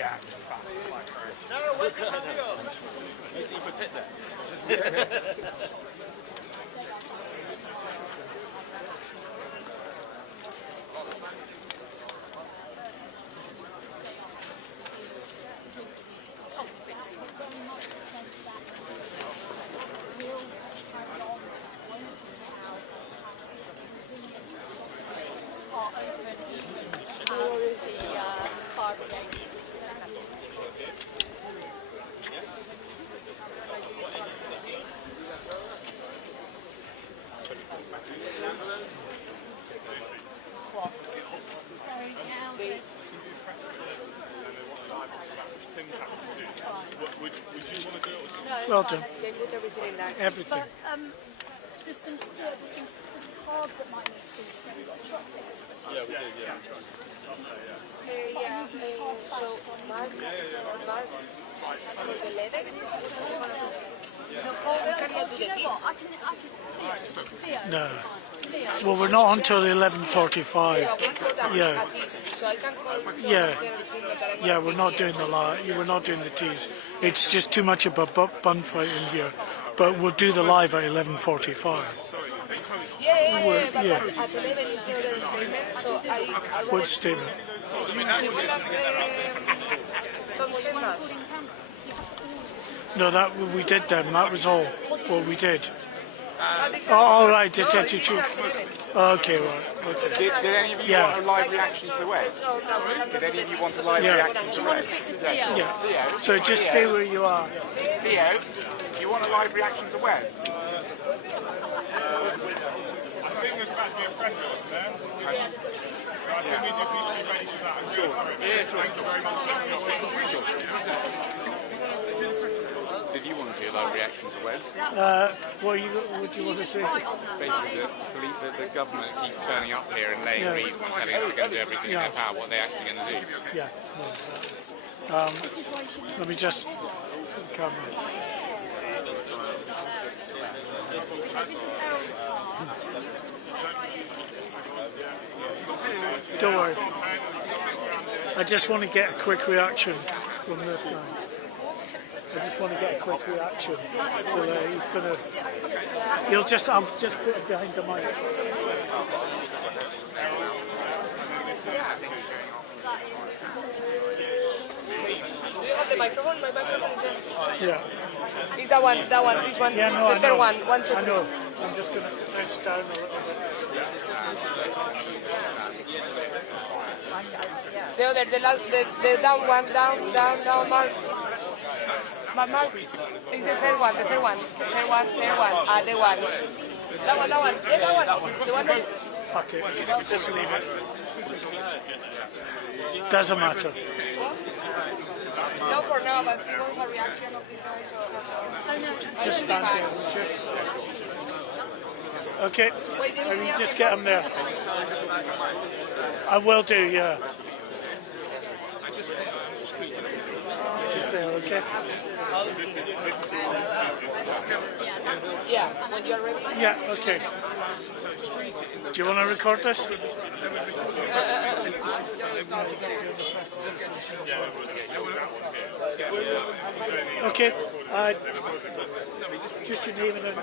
Yeah. No, where's the cameo? You put it there. Well done. They put everything in that. Everything. But there's some cards that might need to be chopped. Yeah, we did, yeah. So, Mark, for the 11, we cannot do the teas. No. Well, we're not until 11:45. Yeah. So I can call Yeah, we're not doing the we're not doing the teas. It's just too much of a bun fight in here. But we'll do the live at 11:45. Yeah, but at 11 is the other statement, so I What statement? don't send us. No, that we did them. That was all what we did. Oh, all right. Did you choose? Okay, right. Okay. Did any of you want a live reaction to the Wes? Did any of you want a live reaction to the Wes? Yeah. Theo? So just stay where you are. Theo, you want a live reaction to Wes? I think there's about to be a press on there. So I think we just need to be ready for that. I'm really sorry. Yeah, sure. Thank you very much. Did you want to do a live reaction to Wes? What do you want to say? Basically, the government keep turning up here and laying reeds and telling us they're going to do everything in their power. What are they actually going to do? Yeah. No, exactly. Let me just come. Don't worry. I just want to get a quick reaction from this guy. I just want to get a quick reaction. So he's gonna. I'll just put it behind the mic. Do you have the microphone? My microphone is there. Yeah. Is that one, this one? Yeah, no, the third one, 1, 2, 3. I know. I'm just gonna press down a little bit. The other, the down one, down, Mark. Mark, is the third one. Ah, the one. That one. Yeah, that one. The one that... Fuck it. Just leave it. Doesn't matter. No, for now, but he wants a reaction of this guy, so Just stand there. Okay. I mean, just get him there. I will do, yeah. Just there, okay? yeah, when you're ready. Yeah, okay. Do you want to record this? Okay. Just your name and your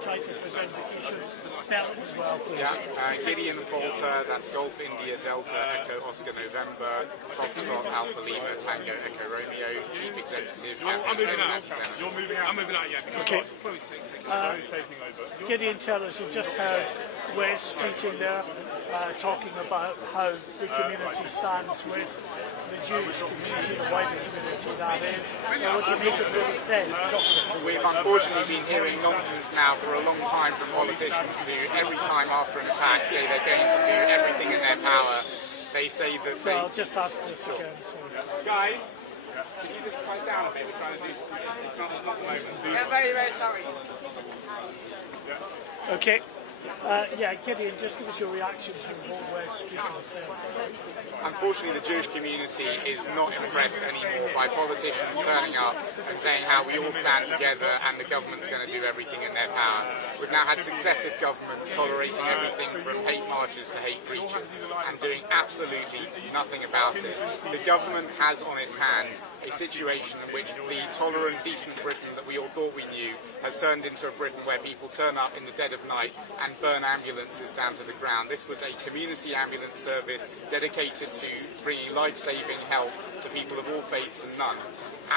title for identification. Spell it as well, please. Yeah, Gideon Falter, that's Golf India Delta Echo Oscar November, Foxtrot Alpha Lima Tango Echo Romeo, Chief Executive. I'm moving out. You're moving out. I'm moving out, yeah. Okay. Gideon, tell us, you've just heard Wes Streeting there talking about how the community stands with the Jewish community, the wider community that is. What do you make of what he said? We've unfortunately been hearing nonsense now for a long time from politicians who every time after an attack say they're going to do everything in their power. They say that they... Well, just ask this again. So. Guys, can you just quiet down a bit? We're trying to do... It's not the moment. I'm very, very sorry. Okay. Yeah, Gideon, just give us your reaction to what Wes Streeting said. Unfortunately, the Jewish community is not impressed anymore by politicians turning up and saying how we all stand together and the government's going to do everything in their power. We've now had successive governments tolerating everything from hate marches to hate preachers and doing absolutely nothing about it. The government has on its hands a situation in which the tolerant, decent Britain that we all thought we knew has turned into a Britain where people turn up in the dead of night and burn ambulances down to the ground. This was a community ambulance service dedicated to bringing life-saving help to people of all faiths and none.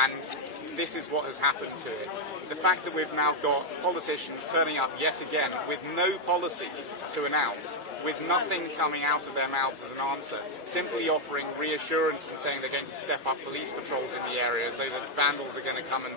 And this is what has happened to it. The fact that we've now got politicians turning up yet again with no policies to announce, with nothing coming out of their mouths as an answer, simply offering reassurance and saying they're going to step up police patrols in the area so that vandals are going to come and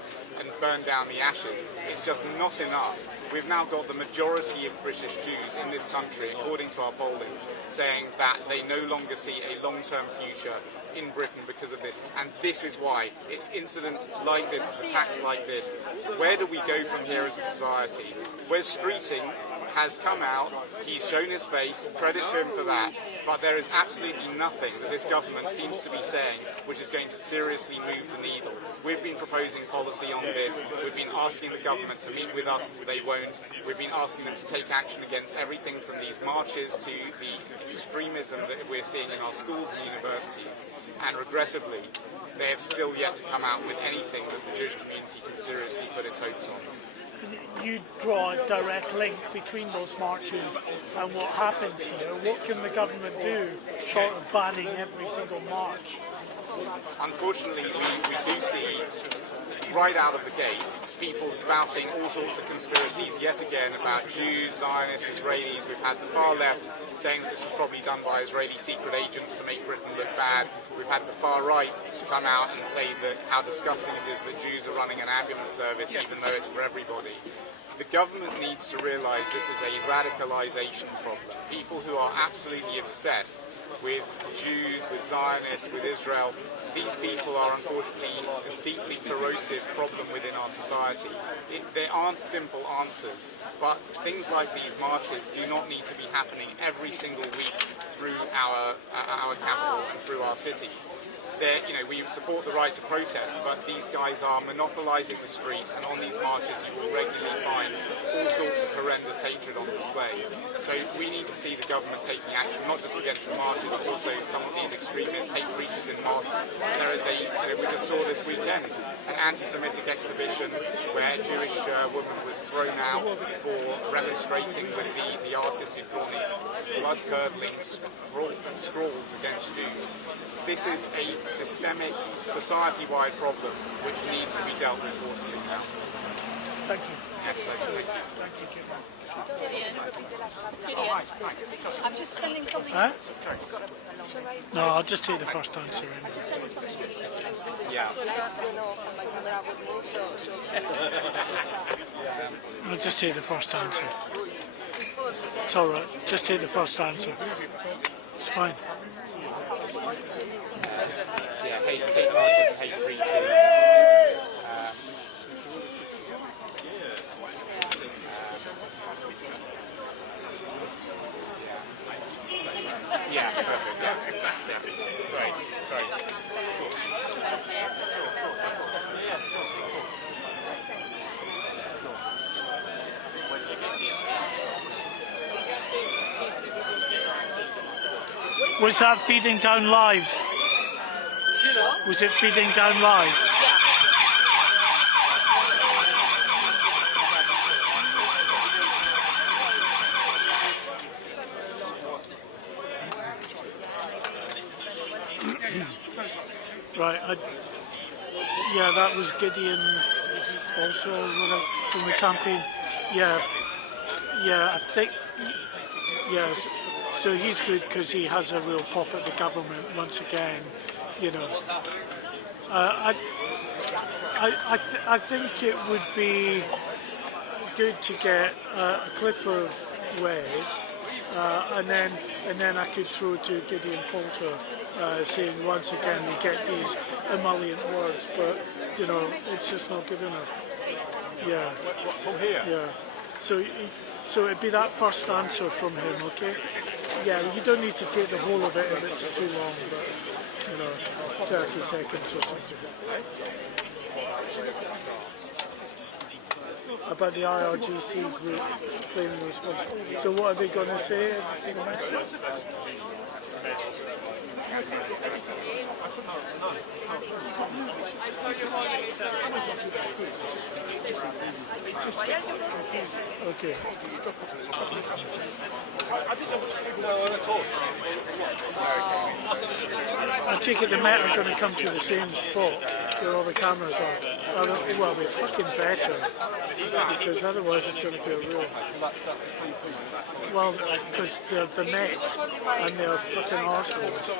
burn down the ashes. It's just not enough. We've now got the majority of British Jews in this country, according to our polling, saying that they no longer see a long-term future in Britain because of this. And this is why. It's incidents like this, it's attacks like this. Where do we go from here as a society? Wes Streeting has come out, he's shown his face, credit to him for that, but there is absolutely nothing that this government seems to be saying which is going to seriously move the needle. We've been proposing policy on this, we've been asking the government to meet with us, they won't. We've been asking them to take action against everything from these marches to the extremism that we're seeing in our schools and universities, and regrettably, they have still yet to come out with anything that the Jewish community can seriously put its hopes on. You draw a direct link between those marches and what happens here. What can the government do short of banning every single march? Unfortunately, we do see right out of the gate people spouting all sorts of conspiracies yet again about Jews, Zionists, Israelis. We've had the far left saying that this was probably done by Israeli secret agents to make Britain look bad. We've had the far right come out and say that how disgusting it is that Jews are running an ambulance service even though it's for everybody. The government needs to realise this is a radicalisation problem. People who are absolutely obsessed with Jews, with Zionists, with Israel, these people are unfortunately a deeply corrosive problem within our society. There aren't simple answers, but things like these marches do not need to be happening every single week through our capital and through our cities. We support the right to protest, but these guys are monopolising the streets, and on these marches you will regularly find all sorts of horrendous hatred on display. So we need to see the government taking action, not just against the marches, but also some of these extremist hate preachers in mosques. There is we just saw this weekend, an anti-Semitic exhibition where a Jewish woman was thrown out for remonstrating with the artist who'd drawn these blood-curdling scrawls against Jews. This is a systemic, society-wide problem which needs to be dealt with forcefully now. Thank you. Gideon, I'm just sending something. Huh? No, I'll just take the first answer. I'm just sending something to you. I'll just take the first answer. It's all right. Just take the first answer. It's fine. Yeah, hate marches and hate preachers. Yeah, perfect. Yeah, exactly. Sorry. Was that feeding down live? Was it feeding down live? Right, yeah, that was Gideon Falter from the campaign. Yeah, I think, yes. So he's good because he has a real pop at the government once again, I think it would be good to get a clip of Wes, and then I could throw to Gideon Falter, saying once again we get these emollient words, but it's just not good enough. Yeah. From here? Yeah. So So it'd be that first answer from him, okay? Yeah, you don't need to take the whole of it if it's too long, but, 30 seconds or something. About the IRGC group claiming responsibility. So what are they going to say? Okay. I take it the Met are going to come to the same spot where all the cameras are. Well, they're fucking better, because otherwise it's going to be a real... Well, because they're the Met and they're fucking arseholes.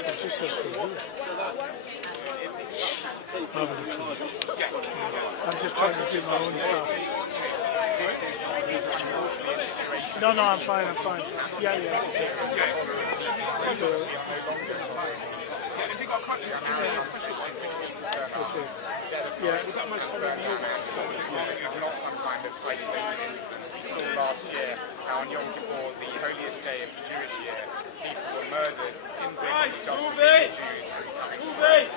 It's just this for you. I'm just trying to do my own stuff. No, I'm fine. Yeah. So, okay. Yeah. This is not some kind of isolated incident. We saw last year how on Yom Kippur, the holiest day of the Jewish year, people were murdered in Britain just for being Jews and coming to Britain.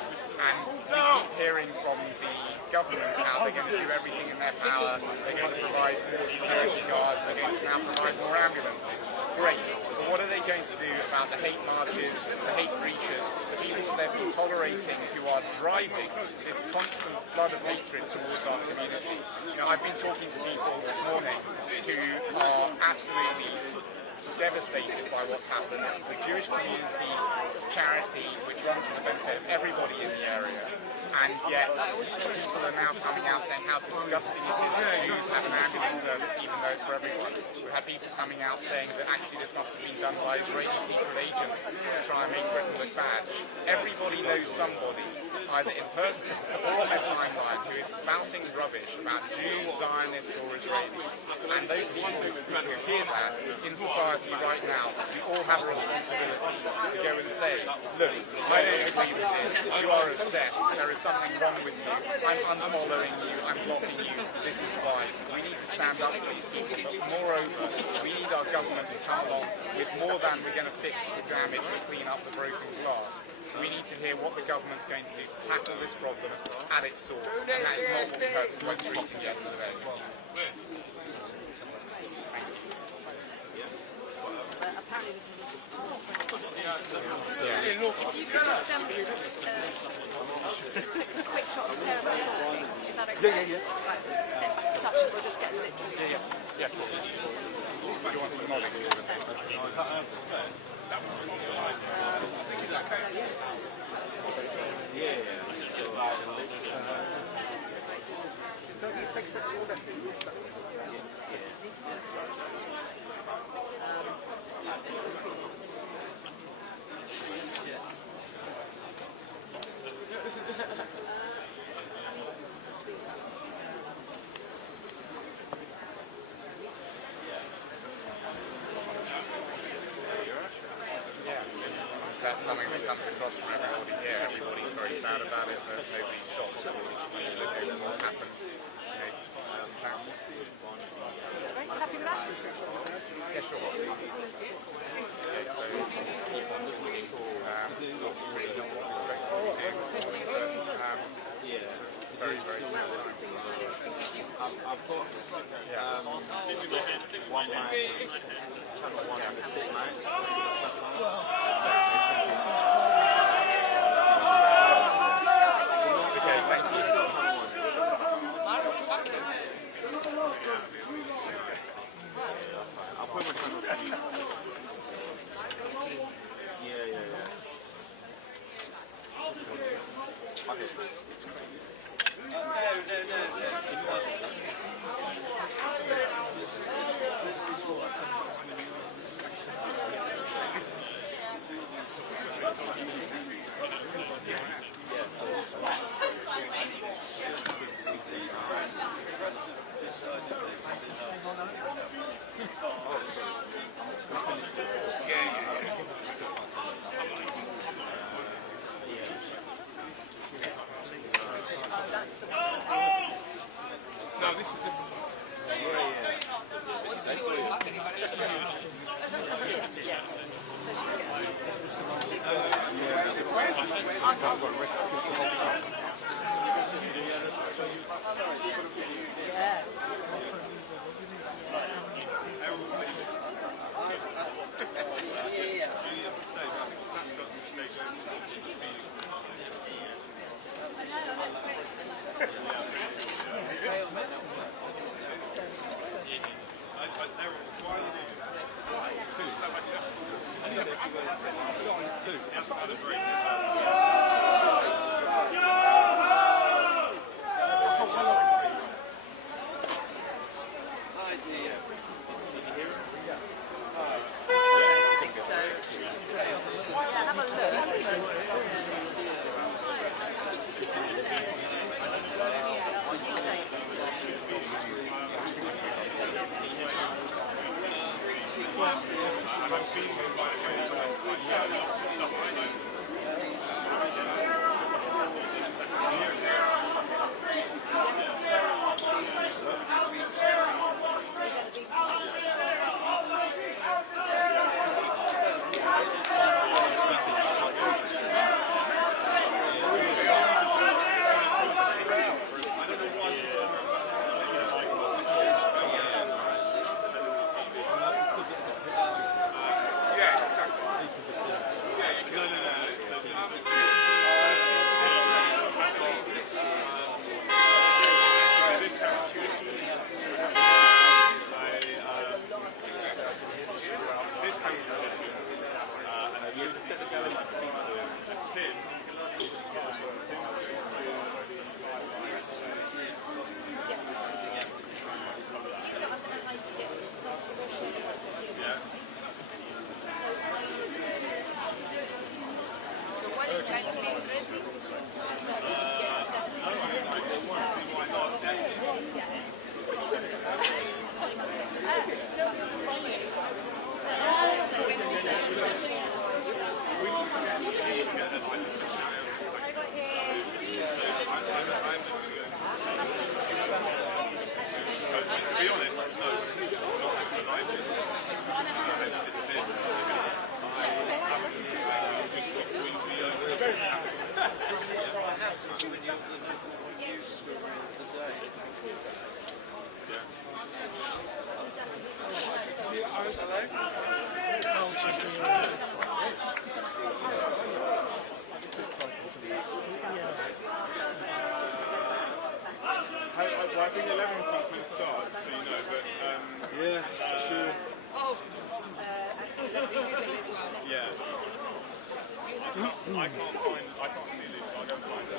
And we keep hearing from the government how they're going to do everything in their power, they're going to provide more security guards, they're going to now provide more ambulances. Great, but what are they going to do about the hate marches, the hate preachers, the people that they've been tolerating who are driving this constant flood of hatred towards our community? I've been talking to people this morning who are absolutely devastated by what's happened. This is a Jewish community charity which runs for the benefit of everybody in the area, and yet people are now coming out saying how disgusting it is that Jews have an ambulance service even though it's for everyone. We've had people coming out saying that actually this must have been done by Israeli secret agents to try and make Britain look bad. Everybody knows somebody, either in person or on their timeline, who is spouting rubbish about Jews, Zionists or Israelis. And those people who hear that in society right now, we all have a responsibility to go and say, look, I don't agree with this, you are obsessed, there is something wrong with you, I'm unfollowing you, I'm blocking you, this is why. We need to stand up for these people, but moreover, we need our government to come along with more than we're going to fix the damage or clean up the broken glass. We need to hear what the government's going to do to tackle this problem at its source, and that is not what we heard from Wes Streeting yesterday. Apparently this is if you could just take a quick shot of the pair of us talking, is that okay? Right, touch, we'll just get a little. Yeah, cool. Do you want some knowledge? That's something that comes across from everybody here. Everybody's very sad about it, but nobody's shocked at what's happened. Happy with that? Yeah, sure. Okay, so keep on to really not respect what we do, but it's very, very sad times. I've got one night, channel one on the stick night. Okay, thank you. I'll put my channel to you. Yeah. Okay. I think 11 o'clock will start, so you know, but Yeah, sure. Oh, yeah. I can't see this, I'll go find it.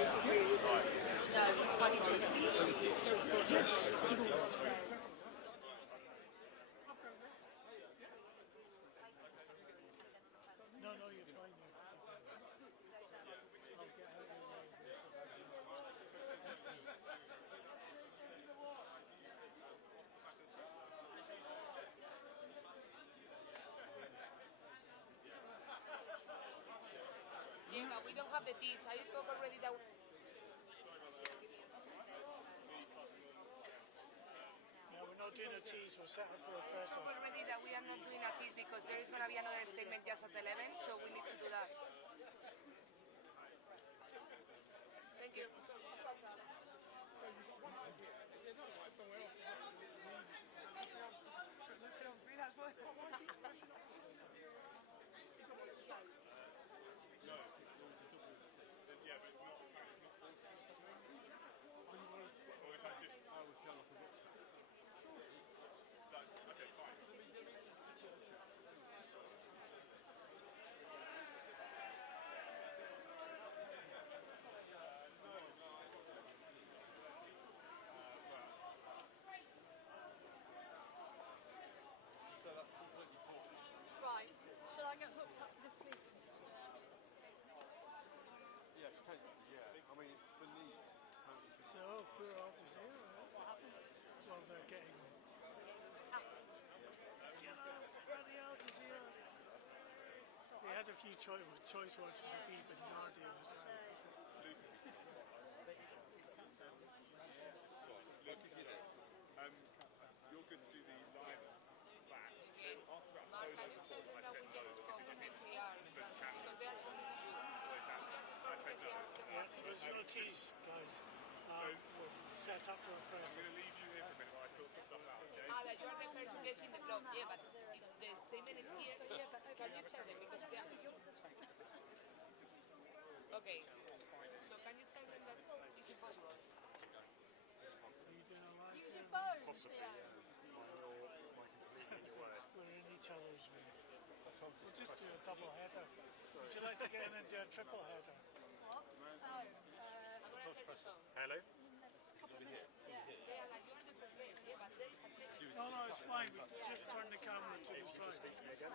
No, you're fine. yeah, but we don't have the fees. I spoke already that. No, we're not doing a tease, we're set up for a press up. Already that we are not doing a tease because there is going to be another statement just at 11, so we need to do that. Thank you. Right. Shall I get hooked up to this, please? Yeah, potentially, yeah. I mean, it's for need. So, poor artists here, right? What happened? Well, they're getting... Bloody artists here. They had a few choice words for the beat, but Nardia was You're good to do the live back. Mark, can you tell them that we just spoke with NCR because they are talking to you? We just spoke with NCR. facilities, guys, were set up for a I'm person. going to leave you here for a minute while I sort some stuff out, okay? That you are the first place in the block. Yeah, but if the statement is here, can you tell them? Because they are... Okay, so can you tell them that it's impossible? Are you doing alright? Use your phone. Possibly, Theo. yeah. Might completely in your way. We're in each other's way. We'll just do a double header. Would you like to get in and do a triple header? What? Oh, I'm going to take your phone. Hello? couple of minutes. Yeah. They are like, you are the first game. Yeah, but there is a statement. No, no, it's fine. We just turn the camera to the side. Speak to me again?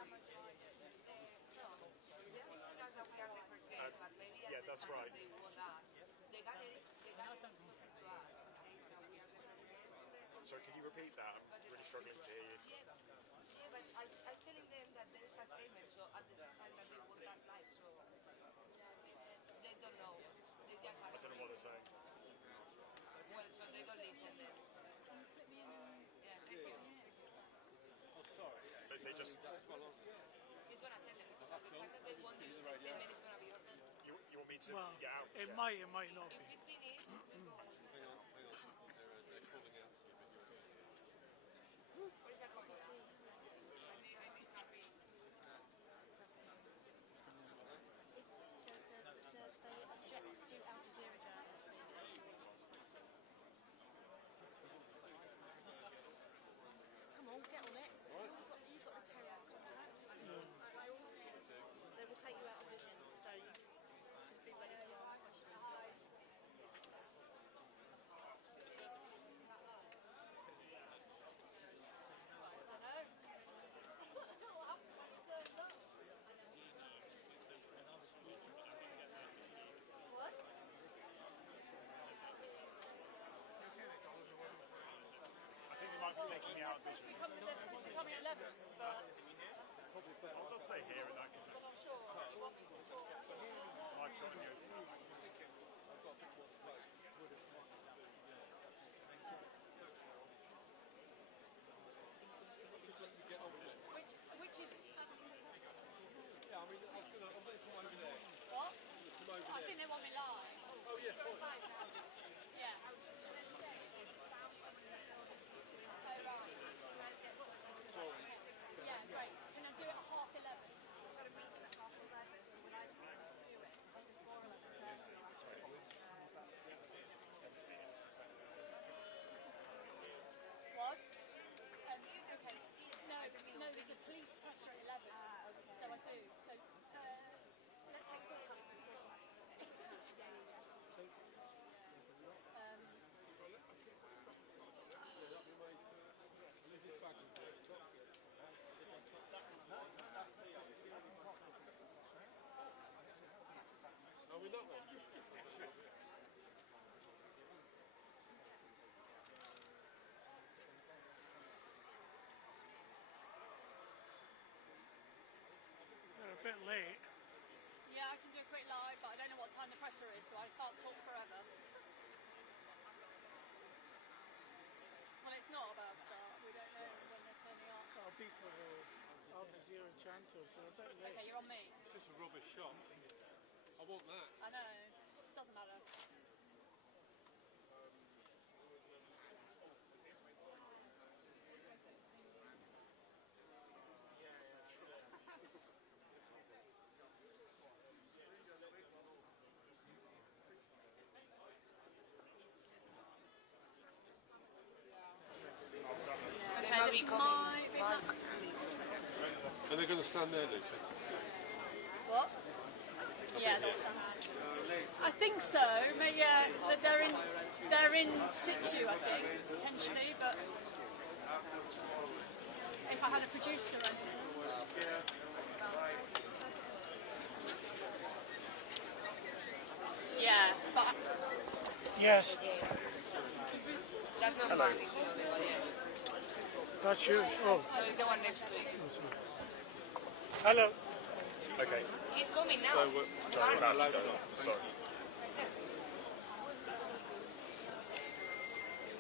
Yeah, that's right. They want us. The gallery talking to us and saying that we are the first games. Sorry, can you repeat that? I'm really struggling to hear you. Yeah, but I'm telling them that there is a statement, so at the same time that they want us live, so they don't know. They just I don't know what they're saying. well, so they don't listen then. Can you clip me in and... Yeah, thank you. They just... He's gonna tell them because at the time that they want you, the statement is gonna be open. You want me to Well, get out? it might not If be. we finish, we go. Where's your copy? I need copy. It's they object to Al Jazeera journalists being Come on, get on it. You've got the terror contacts. They will take you out of vision, so you just be ready to ask questions. I think they might be taking me out of vision. They're supposed to be coming at 11, but I'll just stay here and I can just... I'm not sure. Live shot on you. Which is Yeah, I mean, I'm going to come over there. what? Come over I think they want me live. Oh, yeah, of course. Yeah. Sorry. Yeah, great. Can I do it at 11:30? I've got a meeting at 11:30, so would I do it before 11:30? Sorry, What? Okay. No, there's a police presser at 11. Okay. So I do. So let's take the Are we not one? They're a bit late. Yeah, I can do a quick live, but I don't know what time the presser is, so I can't talk forever. Well, it's not about start. We don't know when they're turning up. That'll be for the Al Jazeera chanter, so is that late? Okay, you're on me. It's just a rubbish shot. I want that. I know. Doesn't matter. Okay, this might be And they're going to stand there, Lucy? What? Yeah, that's I think so. Maybe, yeah, so they're in situ, I think, potentially, but if I had a producer on here. Yeah, but Yes, That's not mine, it's the other one, yeah. that's yours. Oh, No, it's the one next to it. that's right. Hello. Okay. He's coming now. Sorry, that's done. Sorry.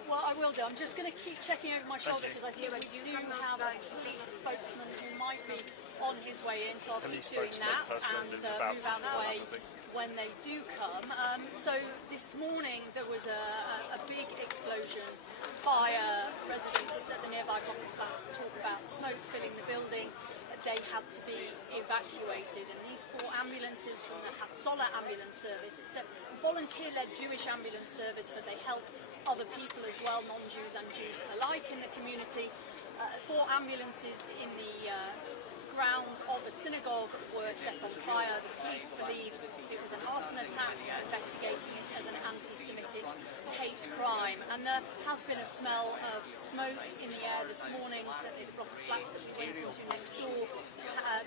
well, I will do. I'm just going to keep checking over my shoulder because I think we do have a police spokesman who might be on his way in, so I'll keep Police doing spokesman, that first one and is about move out of the way when they do come. So this morning there was a big explosion, fire. Residents at the nearby block of flats talk about smoke filling the building. They had to be evacuated, and these 4 ambulances from the Hatzolah ambulance service, it's a volunteer-led Jewish ambulance service, but they help other people as well, non-Jews and Jews alike in the community. 4 ambulances in the grounds of a synagogue were set on fire. The police believe it was an arson attack, investigating it as an anti-Semitic hate crime. And there has been a smell of smoke in the air this morning, certainly the block of flats that we went into next door.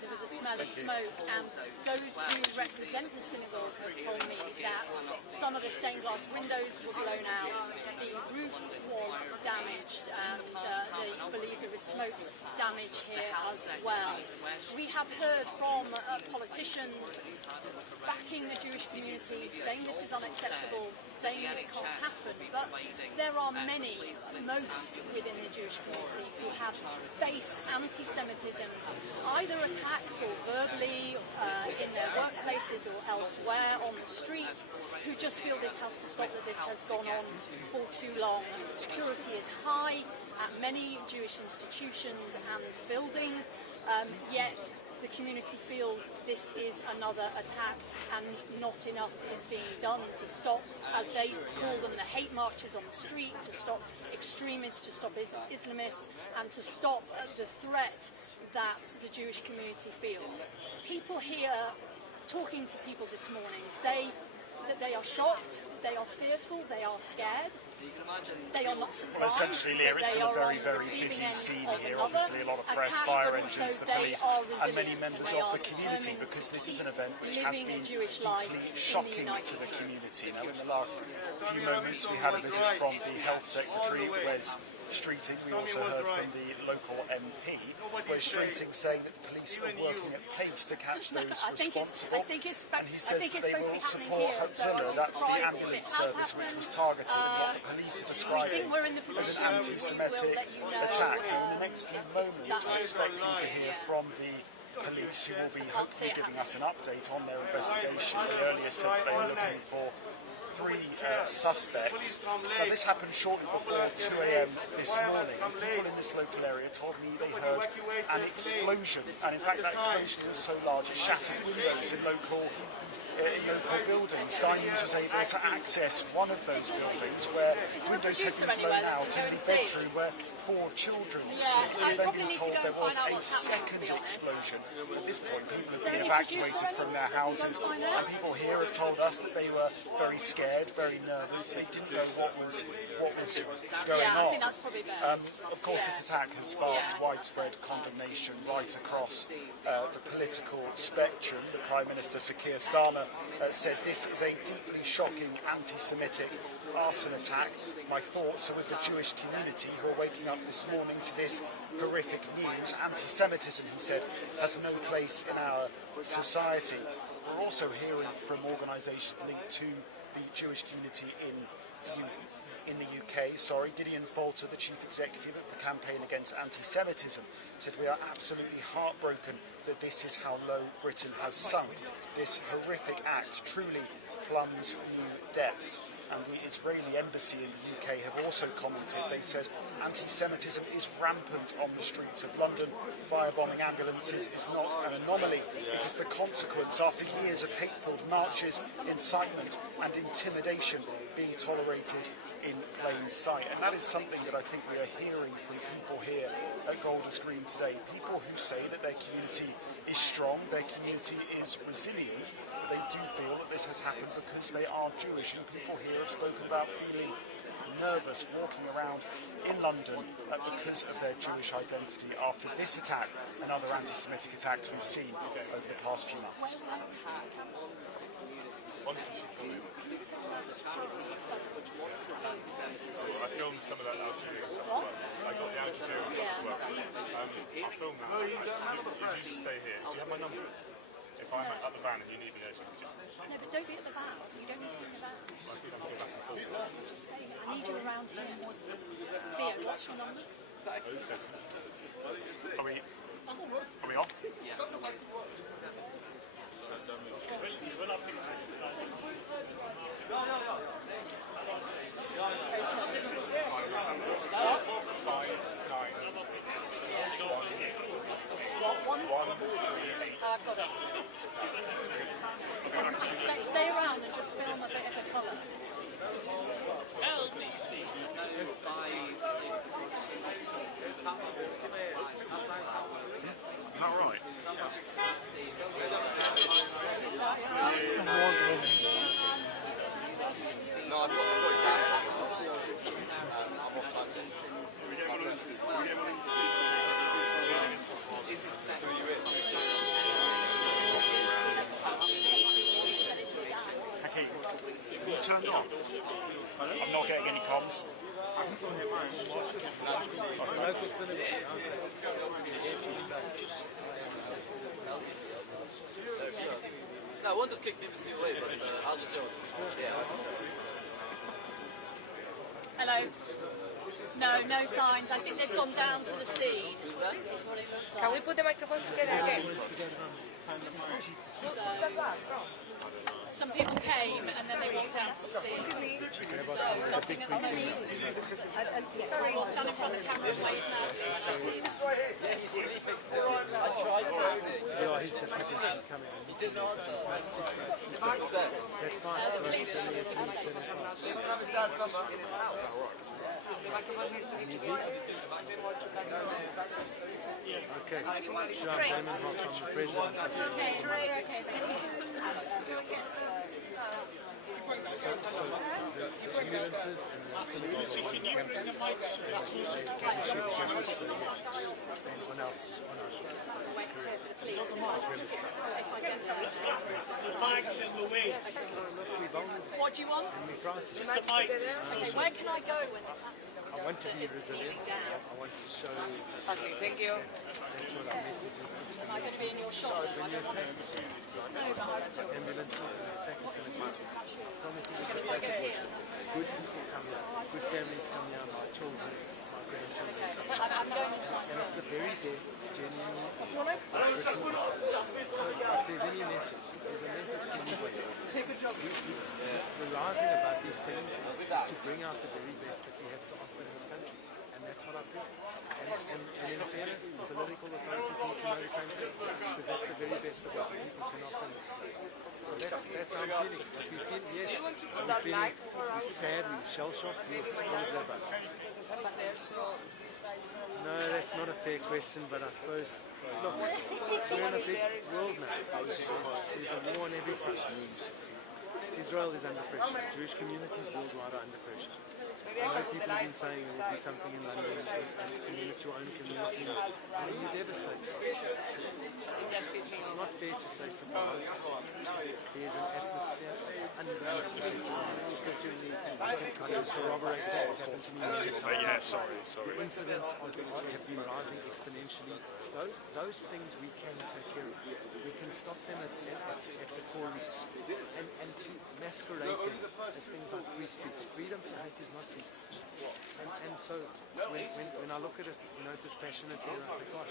There was a smell of smoke, and those who represent the synagogue have told me that some of the stained glass windows were blown out, the roof was damaged, and they believe there is smoke damage here as well. We have heard from politicians backing the Jewish community, saying this is unacceptable, saying this can't happen, but there are many, most within the Jewish community, who have faced anti-Semitism, either attacks or verbally in their workplaces or elsewhere on the street, who just feel this has to stop, that this has gone on for too long. The security is high at many Jewish institutions and buildings, yet the community feels this is another attack and not enough is being done to stop, as they call them, the hate marches on the street, to stop extremists, to stop Islamists, and to stop the threat that the Jewish community feels. People here, talking to people this morning, say that they are shocked, they are fearful, they are scared. They are not surprised. Well, essentially, Leah, it's still a very, very busy scene here. Obviously, a lot of press, fire engines, the police, and many members of the community, because this is an event which has been deeply shocking to the community. Now, in the last few moments, we had a visit from the Health Secretary, Wes Streeting. We also heard from the local MP, Wes Streeting, saying that the police are working at pace to catch those responsible. And he says that they will support Hatzolah, that's the ambulance service which was targeted in what the police are describing as an anti-Semitic attack. Now, in the next few moments, we're expecting to hear from the police, who will be hopefully giving us an update on their investigation. They earlier said they were looking for 3 suspects. Now, this happened shortly before 2 a.m. this morning, and people in this local area told me they heard an explosion, and in fact that explosion was so large it shattered windows in local buildings. Sky News was able to access one of those buildings where windows had been blown out in the bedroom where 4 children sleep. We've then been told there was a second explosion. At this point, people have been evacuated from their houses, and people here have told us that they were very scared, very nervous. They didn't know what was going on. Of course, this attack has sparked widespread condemnation right across the political spectrum. The Prime Minister, Sir Keir Starmer, said this is a deeply shocking anti-Semitic arson attack. My thoughts are with the Jewish community who are waking up this morning to this horrific news. Anti-Semitism, he said, has no place in our society. We're also hearing from organisations linked to the Jewish community in the UK. Gideon Falter, the chief executive of the Campaign Against Anti-Semitism, said we are absolutely heartbroken that this is how low Britain has sunk. This horrific act truly plumbs new depths. And the Israeli embassy in the UK have also commented. They said anti-Semitism is rampant on the streets of London. Firebombing ambulances is not an anomaly. It is the consequence after years of hateful marches, incitement and intimidation being tolerated in plain sight. And that is something that I think we are hearing from people here at Golders Green today. People who say that their community is strong, their community is resilient, but they do feel that this has happened because they are Jewish. And people here have spoken about feeling nervous walking around in London because of their Jewish identity after this attack and other anti-Semitic attacks we've seen over the past few months. I filmed some of that altitude stuff as well. I got the altitude as well. I'll film that. If you just stay here. Do you have my number? If I'm at the van and you need me there, so just... No, but don't be at the van. You don't need to be in the van. I think I'm going back and forth. Just stay here. I need you around here. Theo, what's your number? Are we off? Yeah. No, I've got exams. I'm off time too. Okay, you turned off. I'm not getting any comms. No, one just kicked me away, but I'll just go. Yeah. Hello. No, no signs. I think they've gone down to the sea. Is what it looks like. Can we put the microphones together again? So, some people came and then they walked down to the sea. So nothing at the moment. We'll stand in front of the camera and wave now. Yeah, he's just happy to come in. He didn't answer. That's fine. The police are The microphone has to be together. Okay. John Zamenhof, I'm the president. So the ambulances and the synagogue are on campus. They shoot campus, so yes. And on our shores. Correct. Our premises. The mic's in the way. We're vulnerable What do you want? and we're frightened. Okay, where can I go when this happens? I want to be resilient. I want to show Okay, thank you. that's what our message is to Am I going to be in your shop? when you attack ambulances and attack the synagogue. I promise you this is a place of worship. Good people come here. Good families come here. My children, my grandchildren. I'm going this side. And it's the very best, genuinely. So if there's any message, there's a message to anybody. The rising about these things is to bring out the very best that we have to offer in this country. And that's what I feel. And in fairness, the political authorities need to know the same thing, because that's the very best of what the people can offer in this place. So that's how I'm feeling. But we feel, yes, Do you want to put we're that feeling, light for we're us? sad, we're shell-shocked, yes, all of that. But they're so No, that's not a fair question, but I suppose, look, we're in a big world now. There's a war on every front. Israel is under pressure. Jewish communities worldwide are under pressure. I know people have been saying there will be something in London and if you look at your own community, you're devastated. It's not fair to say surprise. There's an atmosphere unbelievable. I can kind of corroborate that. It's happened to me many times. Yeah, sorry. The incidents have been rising exponentially. Those things we can take care of. We can stop them at the core roots. And to masquerade them as things like free speech. Freedom to hate is not free speech. And so when I look at it, dispassionately, and I say, gosh,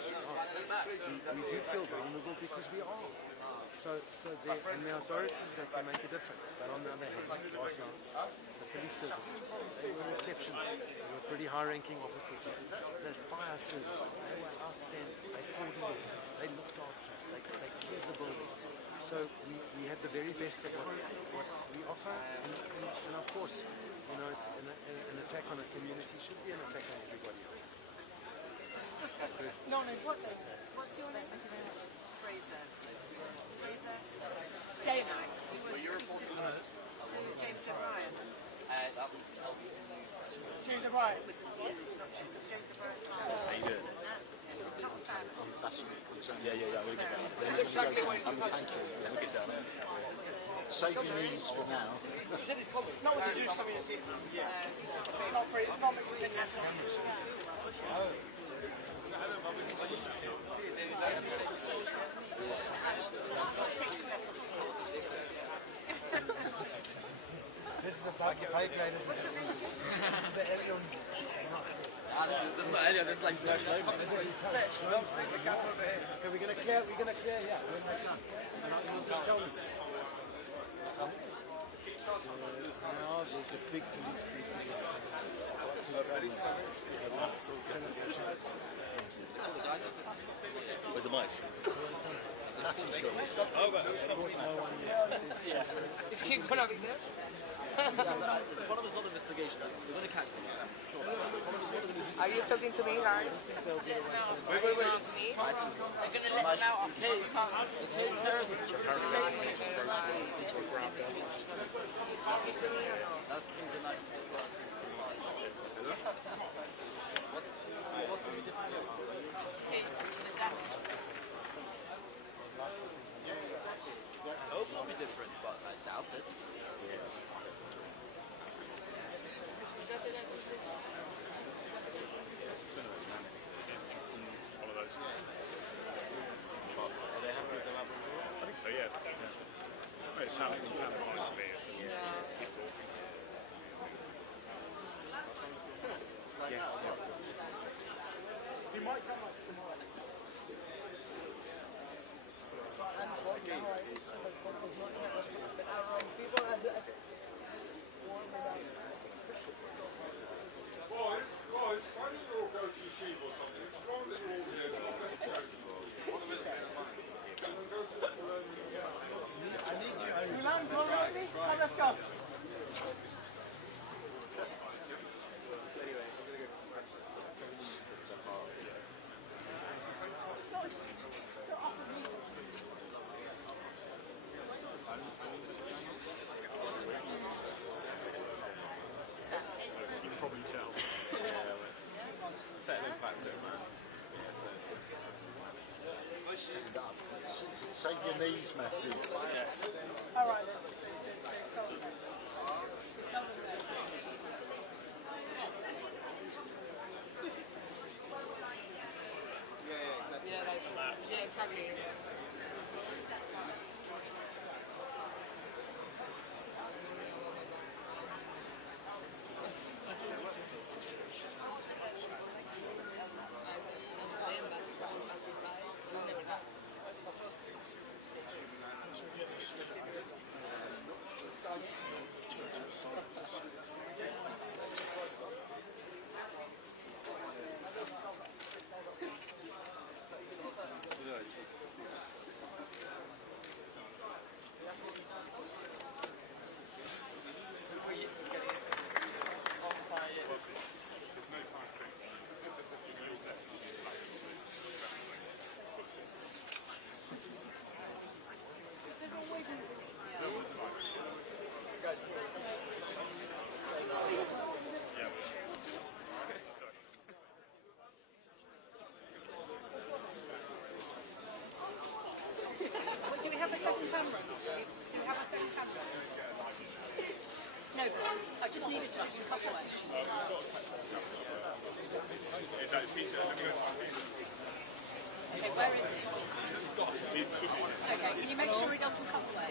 we do feel vulnerable because we are. So the authorities, they can make a difference. But on the other hand, last night, the police services, they were exceptional. They were pretty high-ranking officers here. The fire services, they were outstanding. They coordinated, they looked after us, they cleared the buildings. So we had the very best of what we offer, and of course, it's an attack on a community should be an attack on everybody else. No, what's your name? Fraser. David. Were you reporting to James O'Brien. that was James O'Brien. James O'Brien's father. How you doing? Not a fan. Yeah, we'll get down. That's exactly what you have to do. Yeah, we'll get down. Save your knees for now. Not with the Jewish community. Yeah. Not for this This is the pay grade of this is the Elion. this is not Elliot, this is like Flash Loman. Okay, we're gonna clear here. When they come. And just tell me. Now there's a big police briefing. Where's the mic? Is he gonna be there? One of us not investigation. They're going to catch them. Sure. Are you talking to me, guys? They're Wait, wait. going to let them out after the Case terrorism. You're talking to me or no? That's Kingdom Act. What's going to be different? I hope it'll be different, but I doubt it. All of those. Are they happy with the lab? I think so, yeah. Well, it sounded quite severe. You might come up tomorrow. Guys, why don't you all go to the sheep or something? It's fine that you're all here, but I'm going to show you. And then go to the I need you. Milan, go along with me? Oh, let's go. You can probably tell. Set an impact, man. Stand up. Save your knees, Matthew. All right then. Yeah, exactly. Do we have a second camera? Do we have a second camera? No, but I just needed to do some cutaway. Okay, where is it? Okay, can you make sure he does some cutaway?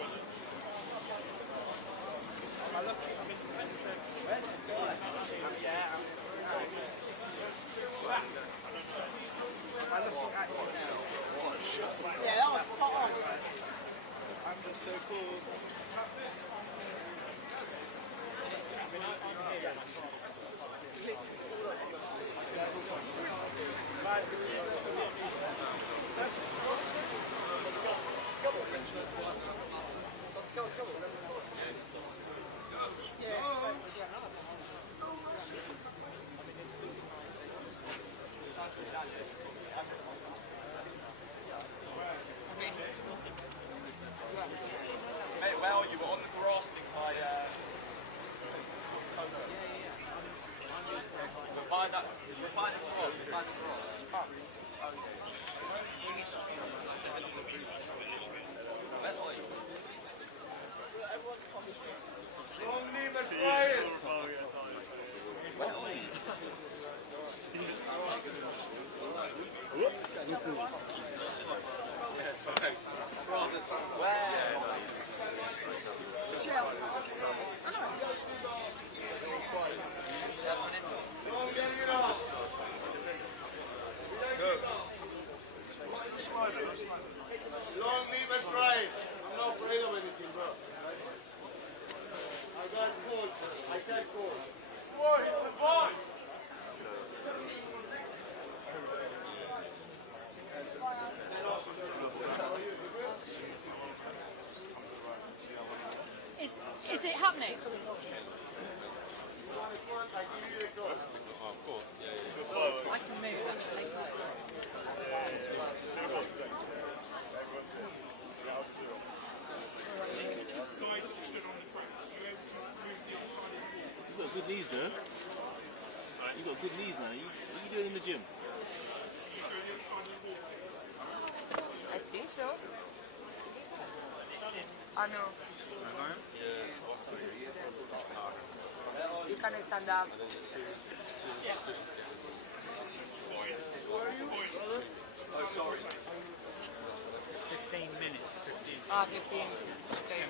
Yeah, that was spot on. I'm just so cool. Hey, where are you? We're on the grass thing by behind that, behind the cross, behind the cross. Come. You've got good knees, man. You've got good knees, man. What are you doing in the gym? I think so. I know. You can stand up. Oh, sorry. 15 minutes. 15. Ah, 15. Okay.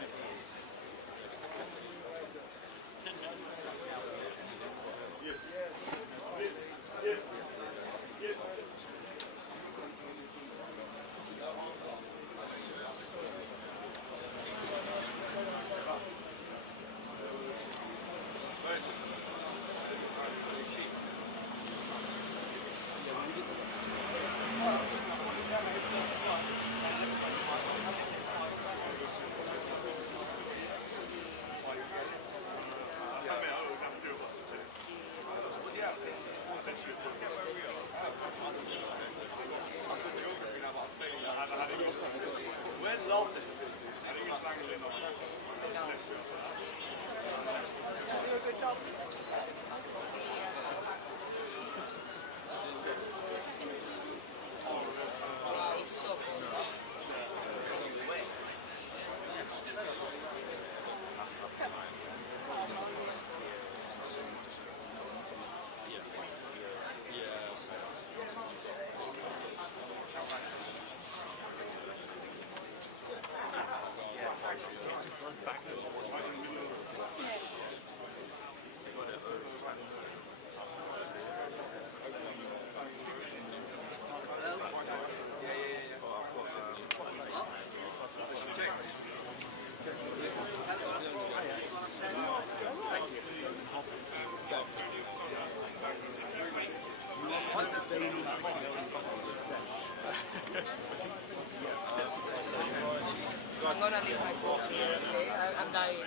I'm gonna leave my coat here, okay? I'm dying.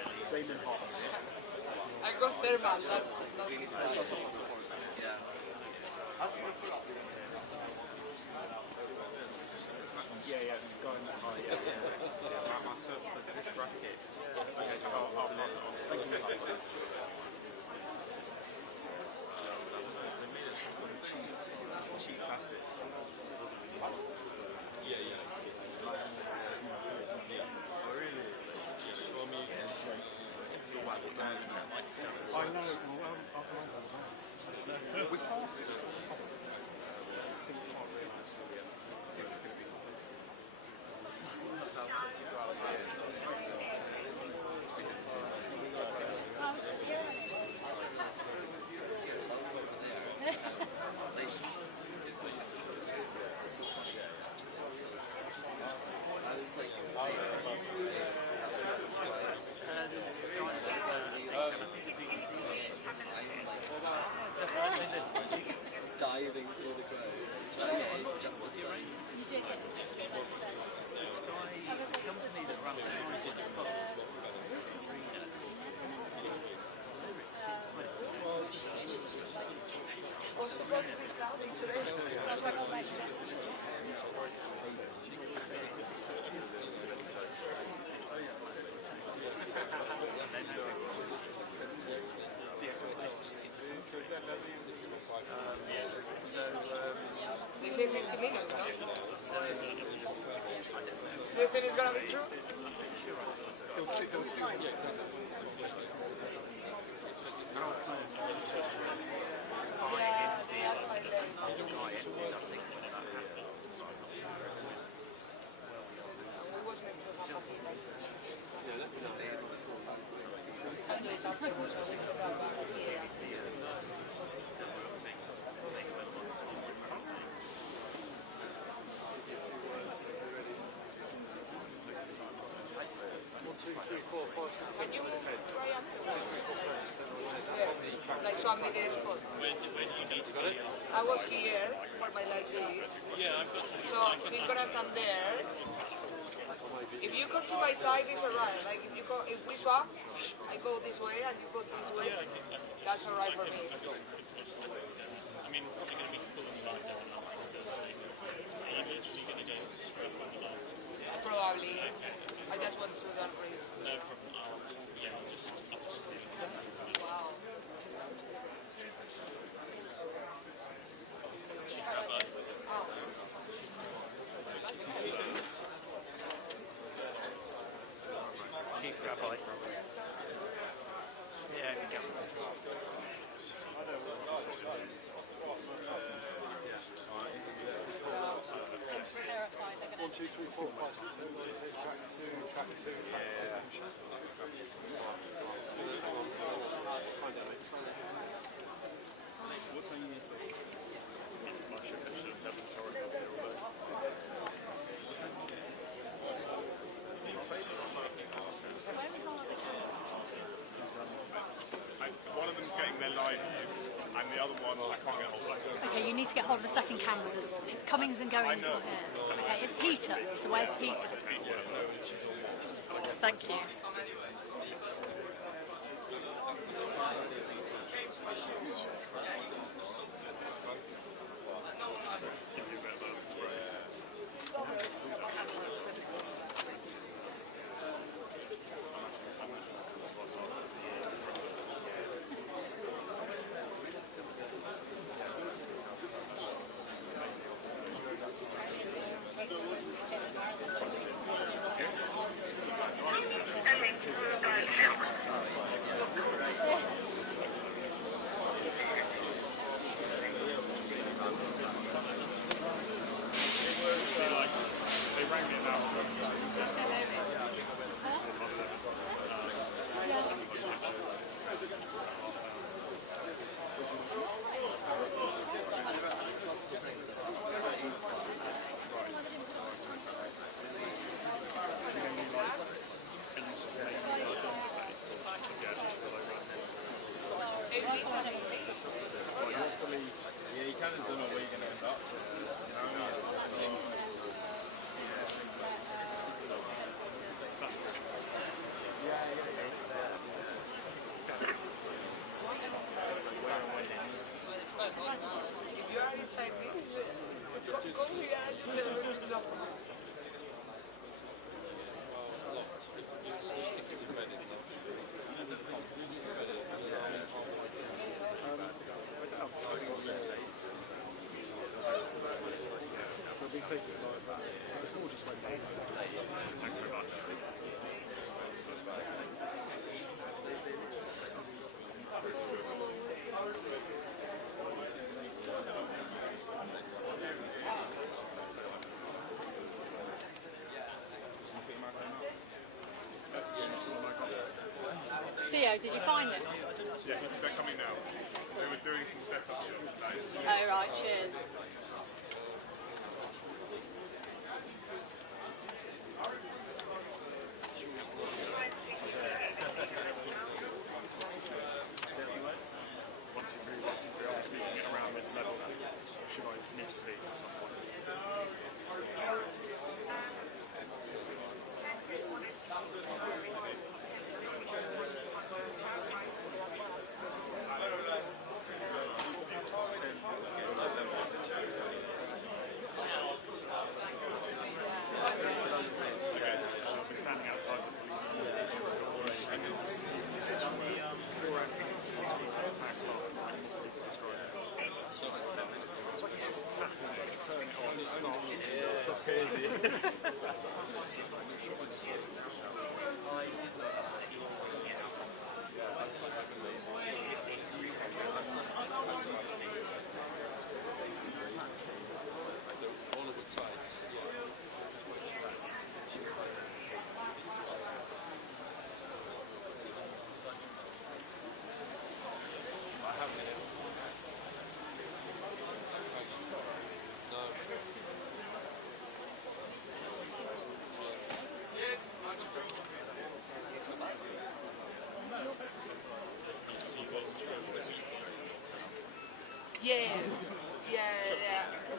I got thermal, that's Yeah, going that high, yeah. Myself, this bracket, I'll pass it on. Thank you. To me, there's some cheap plastics. Yeah. Oh, really? Just for me, I know, we can't. Diving through the crowd. Just the time. You did get it. The Sky company that runs the post. They say 50 minutes, no? Do you think it's gonna be true? Can you try afterwards? Yeah, like swap me the spot. Where do you need to go? I was here, my like this. Yeah, I've got some. So he's gonna stand there. If you come to my side, it's alright. Like if we swap, I go this way and you go this way. That's alright for me. I mean, probably going to be pulling the light down after the sleep. Are you literally going to go straight on the light? Probably. I just want to don't breathe. No problem. I'll just Wow. Oh. Chief Rabbi. Yeah, if you go. Terrified they're going to... 1, 2, 3, 4, 5, 6, 7, 8, track 2, track 2, track Where is all of the cameras? One of them's getting their live view, and the other one I can't get hold of. Okay, you need to get hold of the second camera. There's comings and goings on here. Okay, it's Peter. So where's Peter? Thank you. They rang me now. Yeah, you kind of don't know where you're going to end up. If you are inside this, come here and tell me it's not. Theo, did you find them? Yeah, they're coming now. They were doing some setup. Oh, right, cheers. Once you are speaking it around this level, should I need to speak at some point? I'll be standing outside the police. Yeah.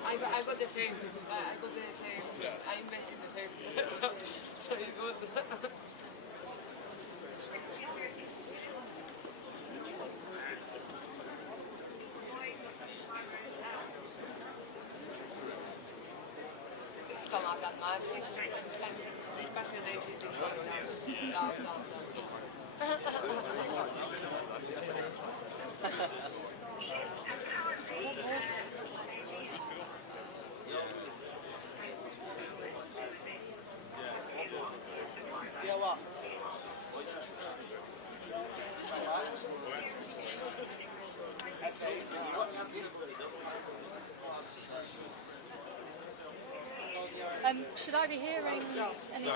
I got the same. I got the same. I invest in the same. So it's good. Come up that much. It's passionate. No. Yeah, what? Should I be hearing any? No.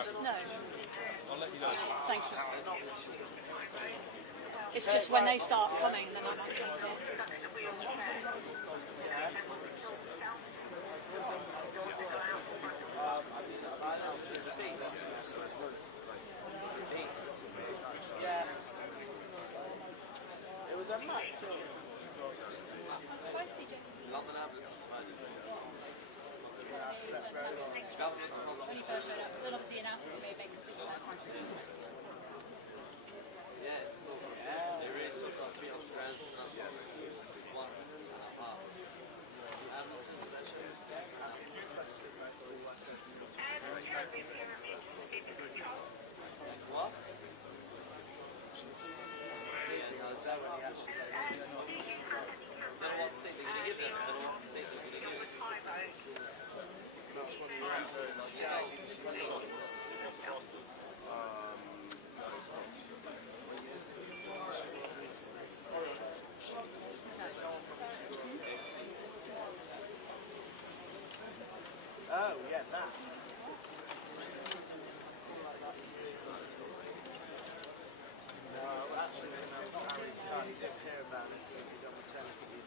I'll let you know. Thank you. It's just when they start coming, then I'm not going to Yeah. It was a match. I'm spicy, Jason. London Ambulance at the moment. I slept very well. When you first showed up, then obviously announcement will be a big Yeah, it's still there is sort of 300 grand stuff. 1.5. Ambulances and that shit. What? Amazing, I was there when he actually said, I don't know what state they're going to give them, I don't know what state they're going to give them. Which one are you going to like, yeah, you see what you want. Oh, yeah, that. No, actually, no, Harry's car, he didn't hear about it because he's on maternity leave.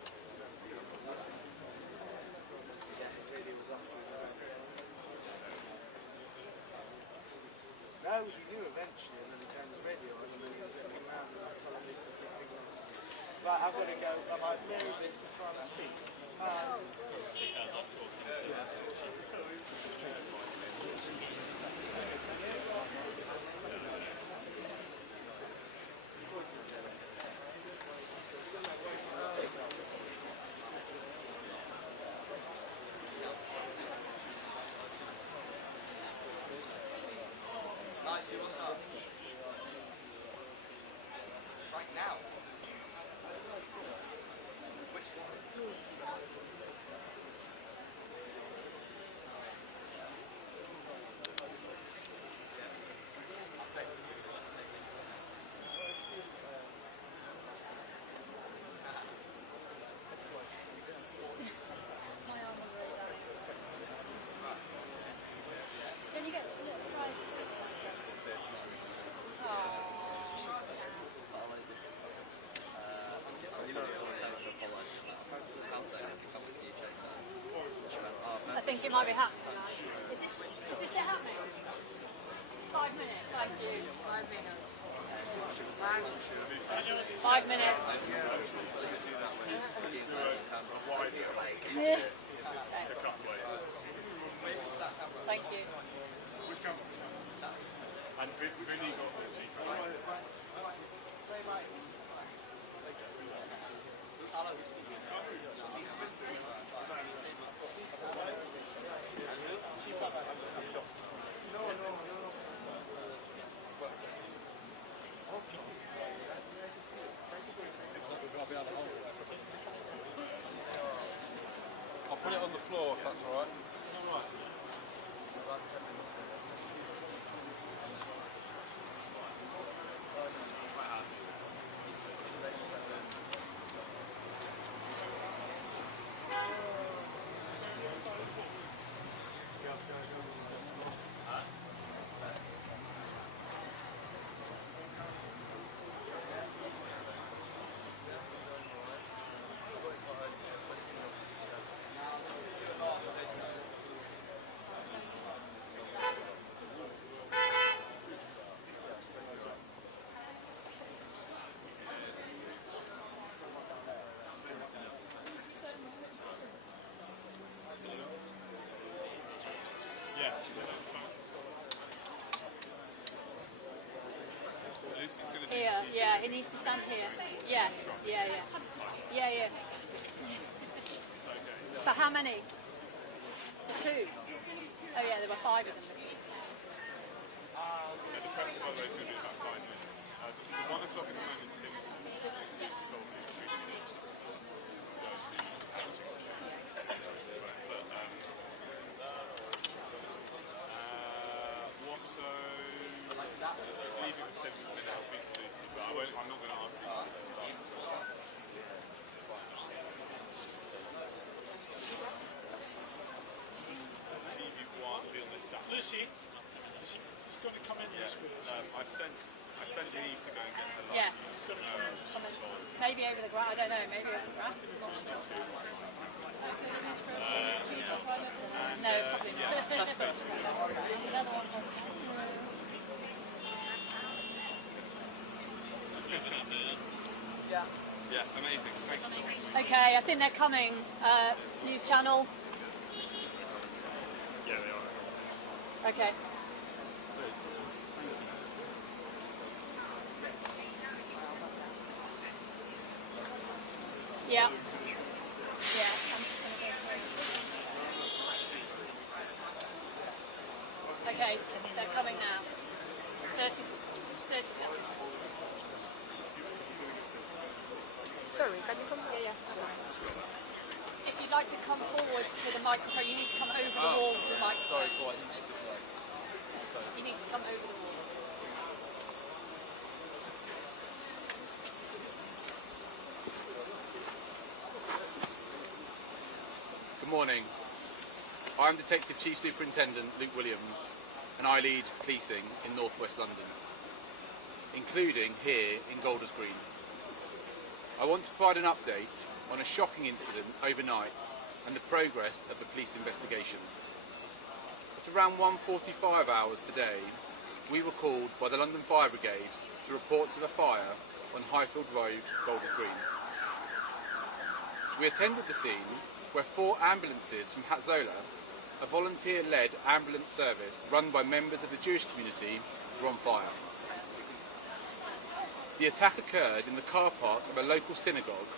Yeah, his radio was off. No, he knew eventually, and then he turned his radio on, and then he was looking around, and I told him this particular thing. Right, I've got to go. I'm like, Mary, this is trying to speak. Nice, what's up? Right now? Which one? Don't you get a little surprise? I think it might be happening. Is this it happening? 5 minutes, thank you. 5 minutes. 5 minutes. Yeah. Thank you. Which camera? And Vinny got the G. I'll put it on the floor if that's alright. Alright. About 10 minutes ago. Yeah, it needs to stand here. Yeah, yeah, yeah. Yeah, yeah. For how many? For 2? Oh yeah, there were 5 of them. The press by the way is going to be about 5 minutes. The 1 o'clock at the moment, Tim is told me leave it with Tim for a minute, I'll speak to Lucy, but I'm not going to ask you. Lucy, he's going to come in this week. I sent Eve to go and get the Yeah. He's going to come in. Maybe over the grass. I don't know. Maybe over the grass. No, probably not. There's another one. Yeah. Yeah, amazing. Thanks. Okay, I think they're coming. News channel. Yeah, they are. Okay. Yeah. Yeah, I'm just going to go through. Okay, they're coming now. 30 seconds. Sorry, can you come? Yeah, yeah. If you'd like to come forward to the microphone, you need to come over the wall to the microphone. You need to come over the wall. Good morning. I'm Detective Chief Superintendent Luke Williams and I lead policing in North West London, including here in Golders Green. I want to provide an update on a shocking incident overnight and the progress of the police investigation. At around 1:45 hours today, we were called by the London Fire Brigade to report of a fire on Highfield Road, Golders Green. We attended the scene where 4 ambulances from Hatzola, a volunteer-led ambulance service run by members of the Jewish community, were on fire. The attack occurred in the car park of a local synagogue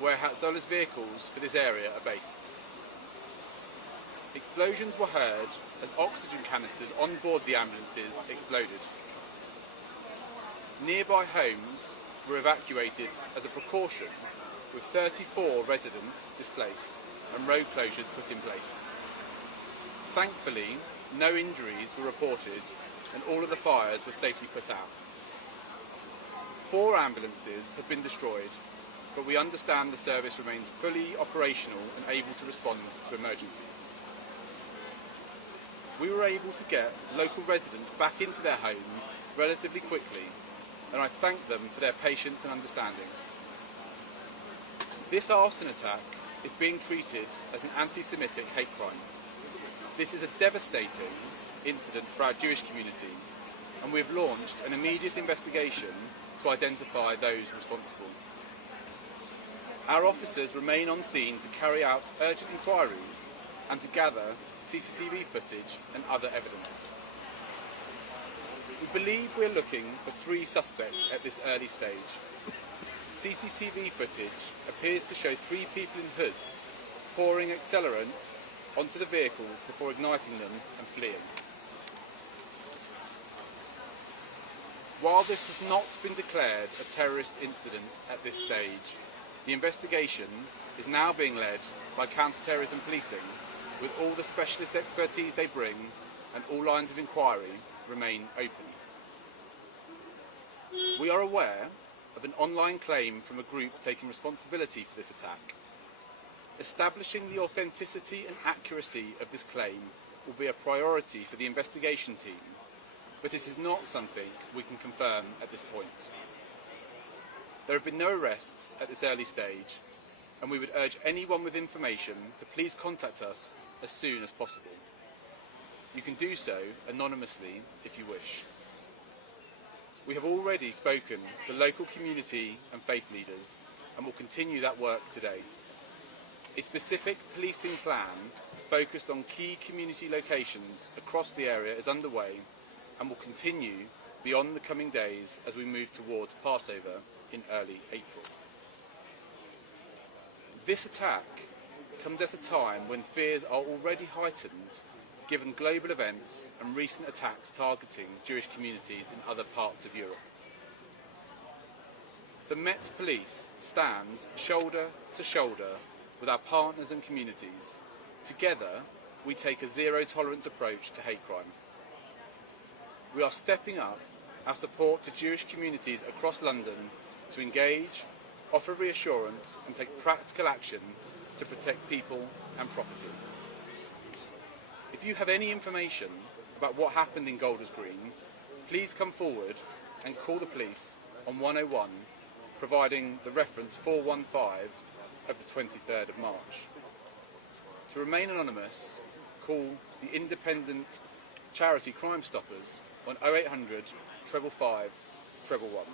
where Hatzola's vehicles for this area are based. Explosions were heard as oxygen canisters on board the ambulances exploded. Nearby homes were evacuated as a precaution, with 34 residents displaced and road closures put in place. Thankfully, no injuries were reported and all of the fires were safely put out. 4 ambulances have been destroyed, but we understand the service remains fully operational and able to respond to emergencies. We were able to get local residents back into their homes relatively quickly, and I thank them for their patience and understanding. This arson attack is being treated as an anti-Semitic hate crime. This is a devastating incident for our Jewish communities, and we've launched an immediate investigation to identify those responsible. Our officers remain on scene to carry out urgent inquiries and to gather CCTV footage and other evidence. We believe we're looking for 3 suspects at this early stage. CCTV footage appears to show 3 people in hoods pouring accelerant onto the vehicles before igniting them and fleeing. While this has not been declared a terrorist incident at this stage, the investigation is now being led by counter-terrorism policing, with all the specialist expertise they bring and all lines of inquiry remain open. We are aware of an online claim from a group taking responsibility for this attack. Establishing the authenticity and accuracy of this claim will be a priority for the investigation team, but it is not something we can confirm at this point. There have been no arrests at this early stage, and we would urge anyone with information to please contact us as soon as possible. You can do so anonymously if you wish. We have already spoken to local community and faith leaders and will continue that work today. A specific policing plan focused on key community locations across the area is underway and will continue beyond the coming days as we move towards Passover in early April. This attack comes at a time when fears are already heightened given global events and recent attacks targeting Jewish communities in other parts of Europe. The Met Police stands shoulder to shoulder with our partners and communities. Together, we take a zero-tolerance approach to hate crime. We are stepping up our support to Jewish communities across London to engage, offer reassurance and take practical action to protect people and property. If you have any information about what happened in Golders Green, please come forward and call the police on 101, providing the reference 415 of the 23rd of March. To remain anonymous, call the independent charity Crime Stoppers on 0800 555 111.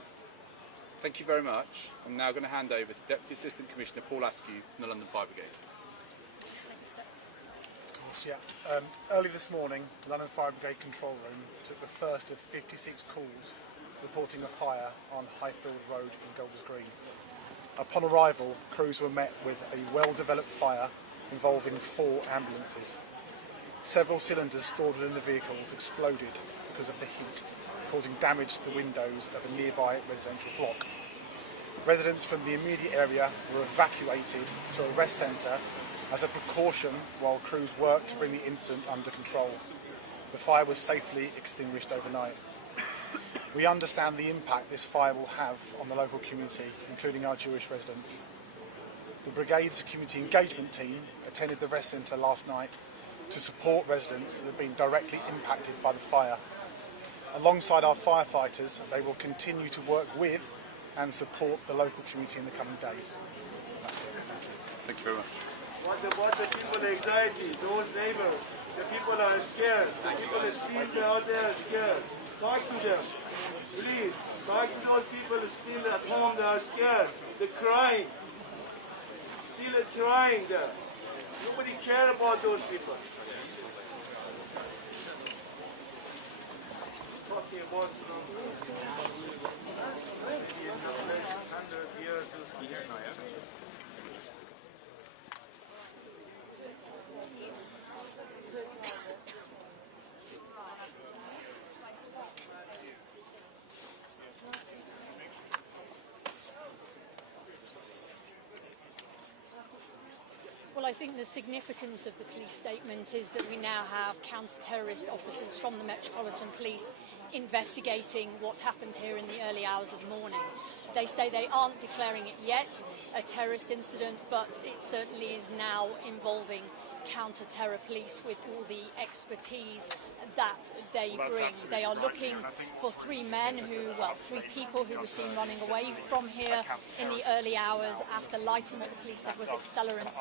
Thank you very much. I'm now going to hand over to Deputy Assistant Commissioner Paul Askew from the London Fire Brigade. Of course, yeah. Early this morning, the London Fire Brigade control room took the first of 56 calls reporting a fire on Highfield Road in Golders Green. Upon arrival, crews were met with a well-developed fire involving 4 ambulances. Several cylinders stored within the vehicles exploded because of the heat, causing damage to the windows of a nearby residential block. Residents from the immediate area were evacuated to a rest centre as a precaution while crews worked to bring the incident under control. The fire was safely extinguished overnight. We understand the impact this fire will have on the local community, including our Jewish residents. The Brigade's community engagement team attended the rest centre last night to support residents that have been directly impacted by the fire. Alongside our firefighters, they will continue to work with and support the local community in the coming days. That's it. Thank you. Thank you very much. What about the people anxiety, those neighbors? The people are scared. The people still out there are scared. Talk to them. Please, talk to those people still at home that are scared. They're crying. Still crying there. Nobody cares about those people. Talking about 100 years or Well, I think the significance of the police statement is that we now have counter-terrorist officers from the Metropolitan Police investigating what happened here in the early hours of the morning. They say they aren't declaring it yet a terrorist incident, but it certainly is now involving counter-terror police with all the expertise that they bring. They are looking for 3 people who were seen running away from here in the early hours after lighting what the police said was accelerant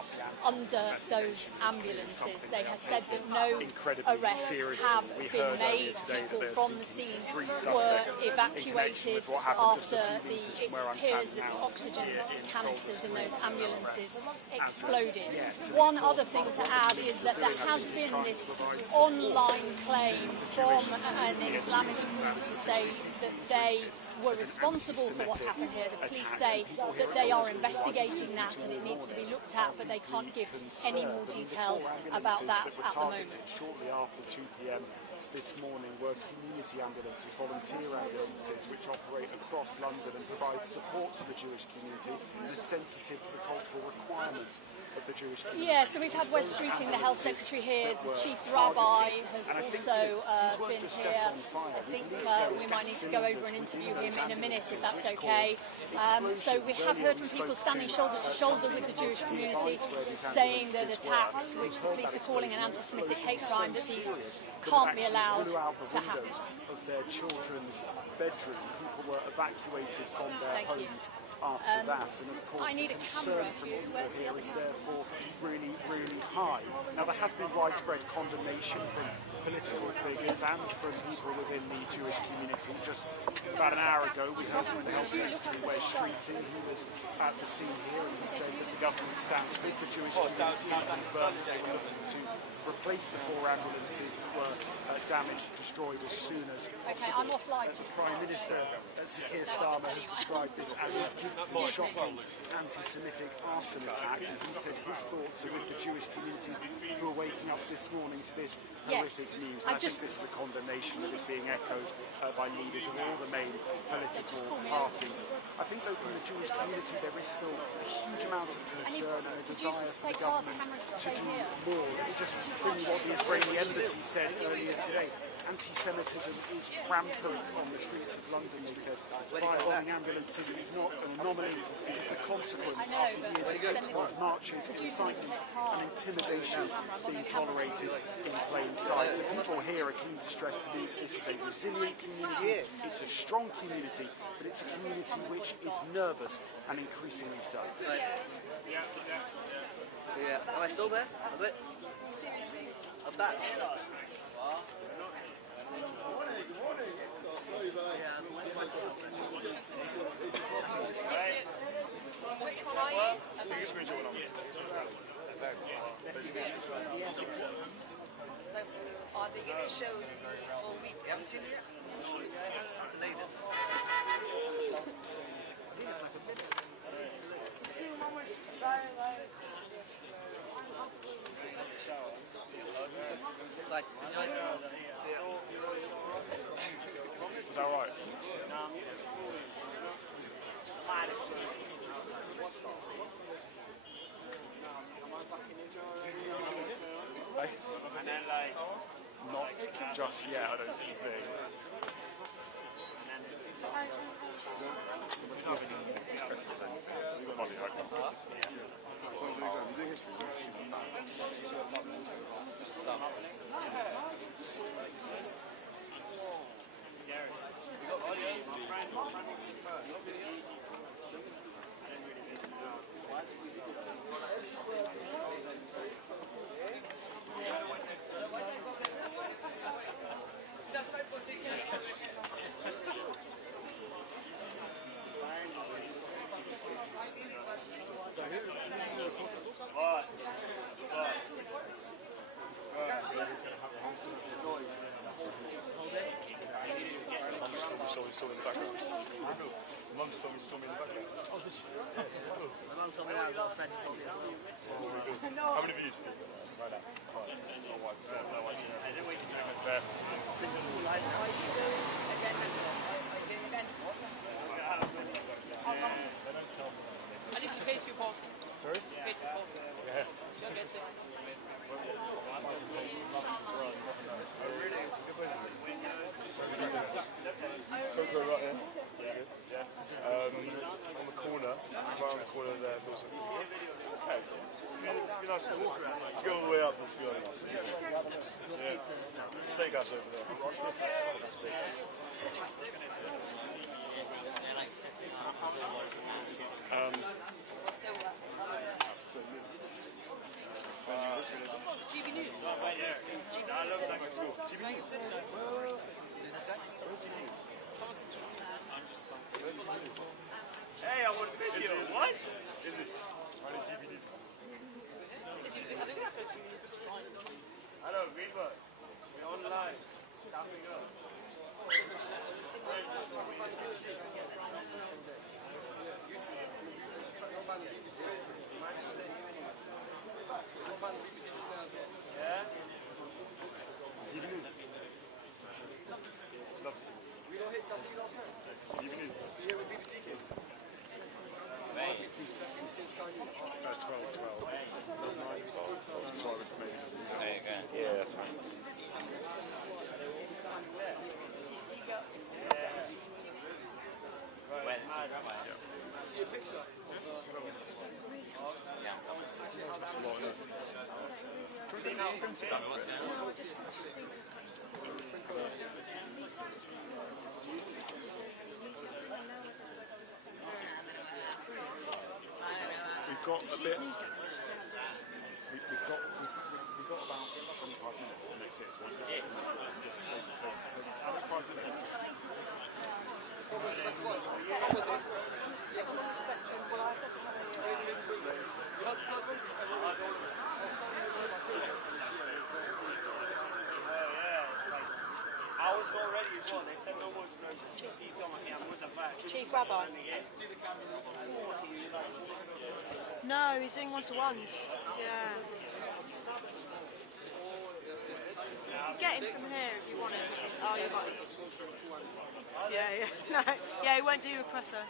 under those ambulances. They have said that no arrests have been made. People from the scene were evacuated after it appears that the oxygen canisters in those ambulances exploded. One other thing to add is that there has been this online claim from an Islamist group to say that they were responsible for what happened here. The police say that they are investigating that and it needs to be looked at, but they can't give any more details about that at the moment. Shortly after 2 p.m. this morning were community ambulances, volunteer ambulances, which operate across London and provide support to the Jewish community and is sensitive to the cultural requirements of the Jewish community. Yeah, so we've had Wes Streeting, the health secretary here, the chief rabbi has also been here. I think we might need to go over and interview him in a minute if that's okay. So we have heard from people standing shoulder to shoulder with the Jewish community saying that attacks, which the police are calling an anti-Semitic hate crime, that these can't be allowed to happen. Of their children's bedrooms, people were evacuated from their homes after that, and of course the concern from people here is therefore really, really high. Now there has been widespread condemnation from political figures and from people within the Jewish community. Just about an hour ago, we heard from the Health Secretary, Wes Streeting, who was at the scene here, and he said that the government stands with the Jewish community and confirmed that they were looking to replace the 4 ambulances that were damaged, destroyed as soon as possible. The Prime Minister, Keir Starmer, has described this as a deeply shocking anti-Semitic arson attack, and he said his thoughts are with the Jewish community who are waking up this morning to this horrific news. And I think this is a condemnation that is being echoed by leaders of all the main political parties. I think, though, from the Jewish community there is still a huge amount of concern and a desire for the government to do more. Let me just bring you what the Israeli embassy said earlier today. Anti-Semitism is rampant on the streets of London, they said. Firebombing ambulances is not an anomaly, it is the consequence after years of marches, incitement and intimidation being tolerated in plain sight. So people here are keen to stress to me that this is a resilient community, it's a strong community, but it's a community which is nervous and increasingly so. Yeah. Am I still there? Is it? I'm back. Are they going to show the full week? You haven't seen it yet? Delayed it. Is that right? Not just yet, I don't think. Money, saw me in the background. Mum just told me she saw me in the background. Oh, did she? Yeah, my mum told me that. I've got a friend who told me as well. Oh, really good. How many views did you get right now? Oh, my God. No idea. I didn't wait to do it fair. This is all I know. Again. They don't tell me. At least you paid for your pork. Sorry? Paid for your pork. Yeah. You'll get it. Oh, really? It's a good place. Cocoa right here. Pretty good. Yeah. On the corner, right on the corner there, it's also good. Okay. It'd be nice to walk around. If you go all the way up, it's really nice. Yeah. Steakhouse over there. Steakhouse. GB News. GB News. Hey, I want a video. What? Is it? How did GB News? I think it's called GB News. Hello, Greenberg. We're online. Tapping up. Yeah? GB News. We don't hit Dusty last night. GB News. You here with BBC Kid? 12. Sorry, maybe. There you go. Yeah, that's fine. See a picture? Yeah. That's a lot, isn't it? We've got a bit. We've got about 25 minutes and that's it. So we just how many prices have you got? I was already as well. They said no one's going to keep going here. I'm with the back. Chief Rabbi. No, he's doing one-to-ones. Yeah. Get him from here if you want it. Oh, you got it. Yeah, yeah. No, yeah, he won't do a presser.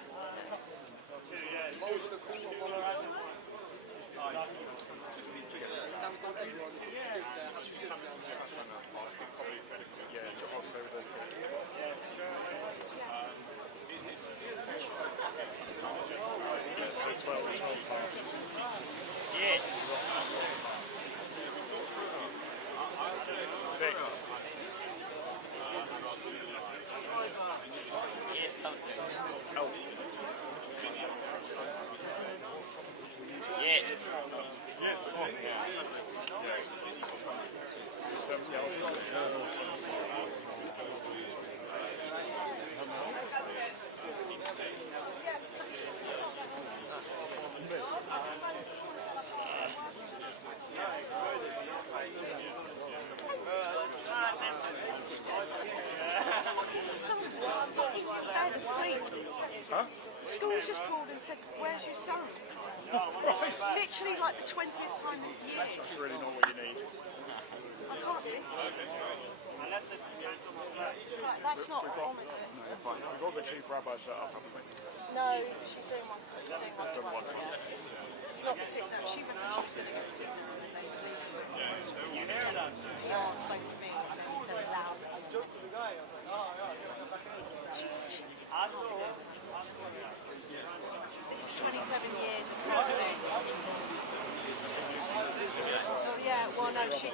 So 12 past. Yeah. Vic. Oh. Yeah. Yes. Oh. Huh? School's just called and said, "Where's your son?" Literally like the 20th time this year. That's really not what you need. I can't believe it. Right, that's not on, is it? No, fine. We've got the chief rabbi set up, haven't we? No, she's doing one. She's doing one. It's not the sit down. She reckons she was going to get the sit down and they release it. No one spoke to me. I mean, so loud. She's this is 27 years of not doing. Oh yeah, well no, she's just.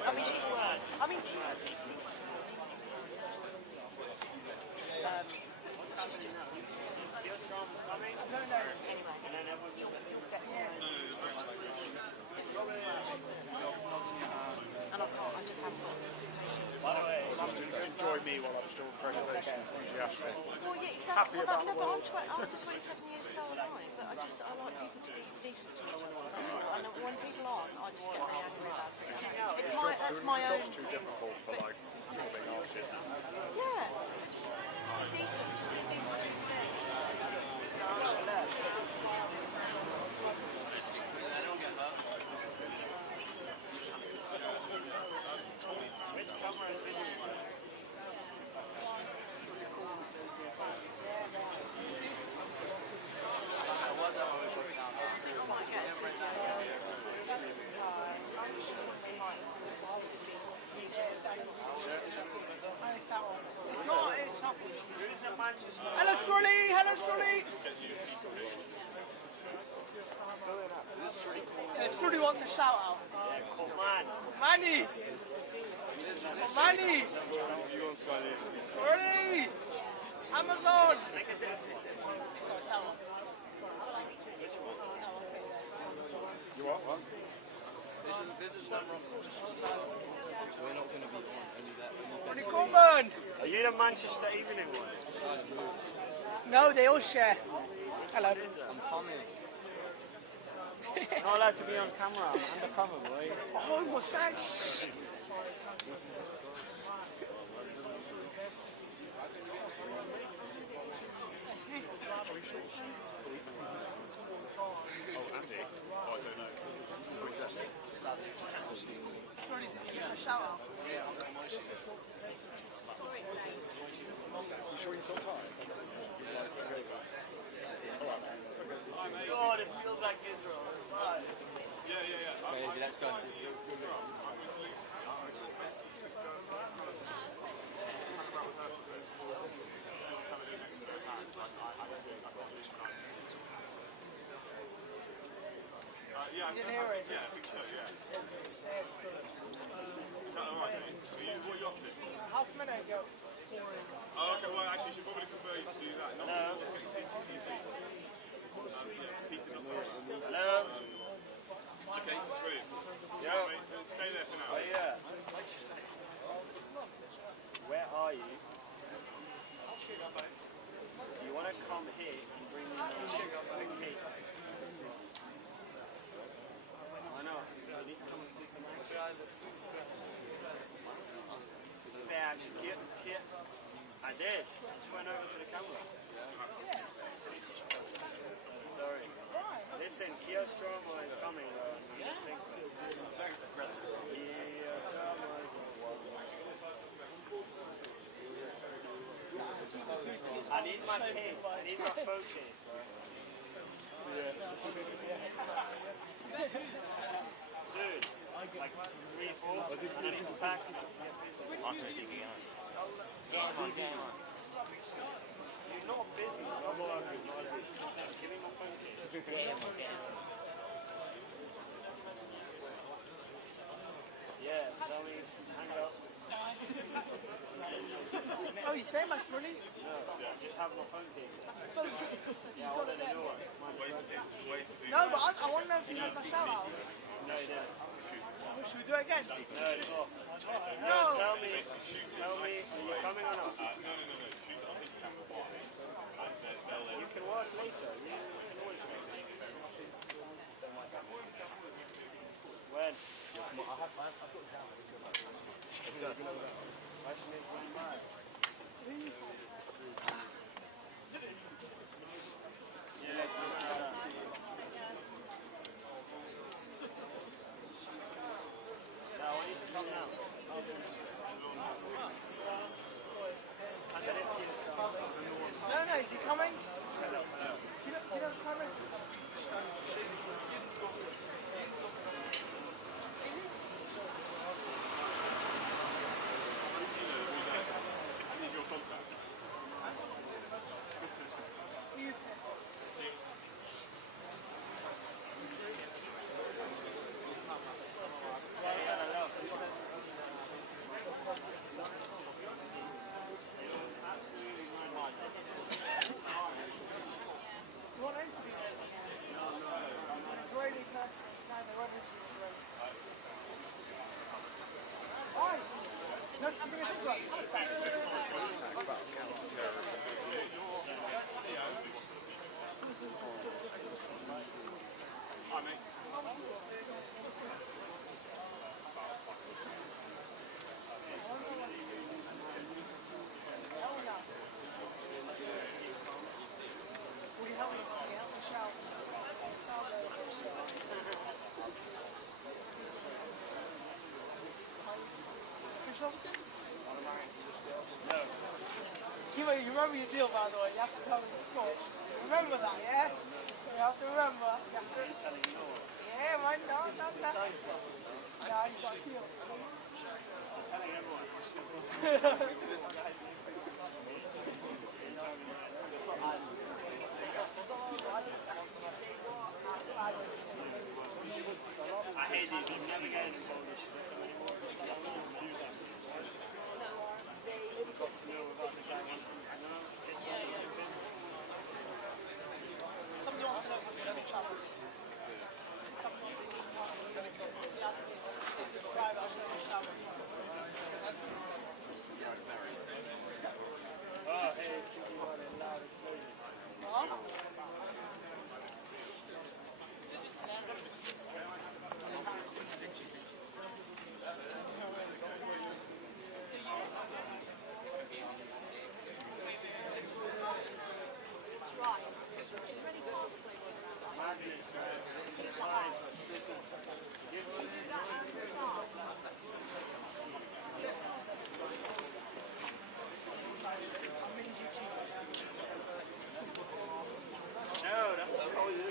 Anyway, you'll get to know. And I just haven't got the information. Enjoy me while I'm still presentation. Well, yeah, exactly. Well, no, but after 27 years, so am I. But I like people to be decent to each other. That's all. And when people aren't, I just get really angry about it. That's my own. It's too difficult for like people being asked it. Yeah, just be decent. Just be decent. Hello, Shirley! Hello, Shirley! Shirley wants a shout out. Oh, man. Manny! Manny! Shirley! Amazon! You what? What? This is not wrong. We're not going to be only that. Shirley Coleman! Are you the Manchester Evening one? No, they all share. Hello. I'm coming. Not allowed to be on camera. I'm undercover, boy. Oh, what's that? Oh, Andy. Oh, I don't know. Who is that? Sorry, did you give a shout out? Yeah, I'm commercial. You sure you've got time? Yeah. God, it feels like Israel. Yeah. Crazy, let's go. Yeah, I think so, yeah. Is that alright? What are you up to? Half a minute ago. Oh, okay, well, actually, she probably prefer you to do that. No. Peter's up there. Hello. Okay, brilliant. Yeah, mate, stay there for now. Yeah. come here and bring the case. I know. You need to come and see some action. Bad action. Kit. I did. I just went over to the camera. Sorry. Listen, Kiostromo is coming. Listen. Very aggressive. I need my case. I need my phone case, bro. Soon. Like 3, 4. And I need to pack. You're not busy, stop working. Give me my phone case. Yeah, tell me, hang up. Oh, you stay my money? No, just have my phone case. Yeah, I want a new one. No, but I want to know if you had my shout out. No, you didn't. Should we do it again? No, it's off. No. Tell me, are you coming or not? No. Shoot it on this camera. You can watch later. You can always watch. When? I've got the camera. Question is, what's that? Yeah, let's do that. No, I want you to come now. No, is he coming? Do you know the camera? Kimo, you remember your deal, by the way. You have to tell me the score. Remember that, yeah? You have to remember. You have to... Yeah, man, no. Yeah, you got killed. Telling everyone. I hate it. You never get any Polish. You've got to know about the guy. Somebody wants to know what's going to be trouble. Somebody wants to know what's going to be Oh, hey, it's going to be one of the loudest versions. No, that's not how you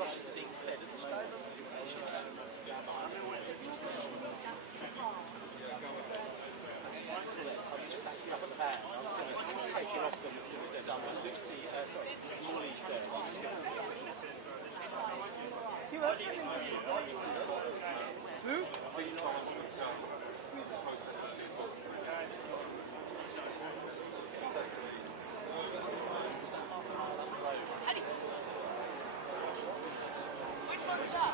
Russia's being fed at the moment. I'm just actually up at the van. I'm going to take it off them as soon as they're done. Lucy, Molly's there. Who? Which one was that?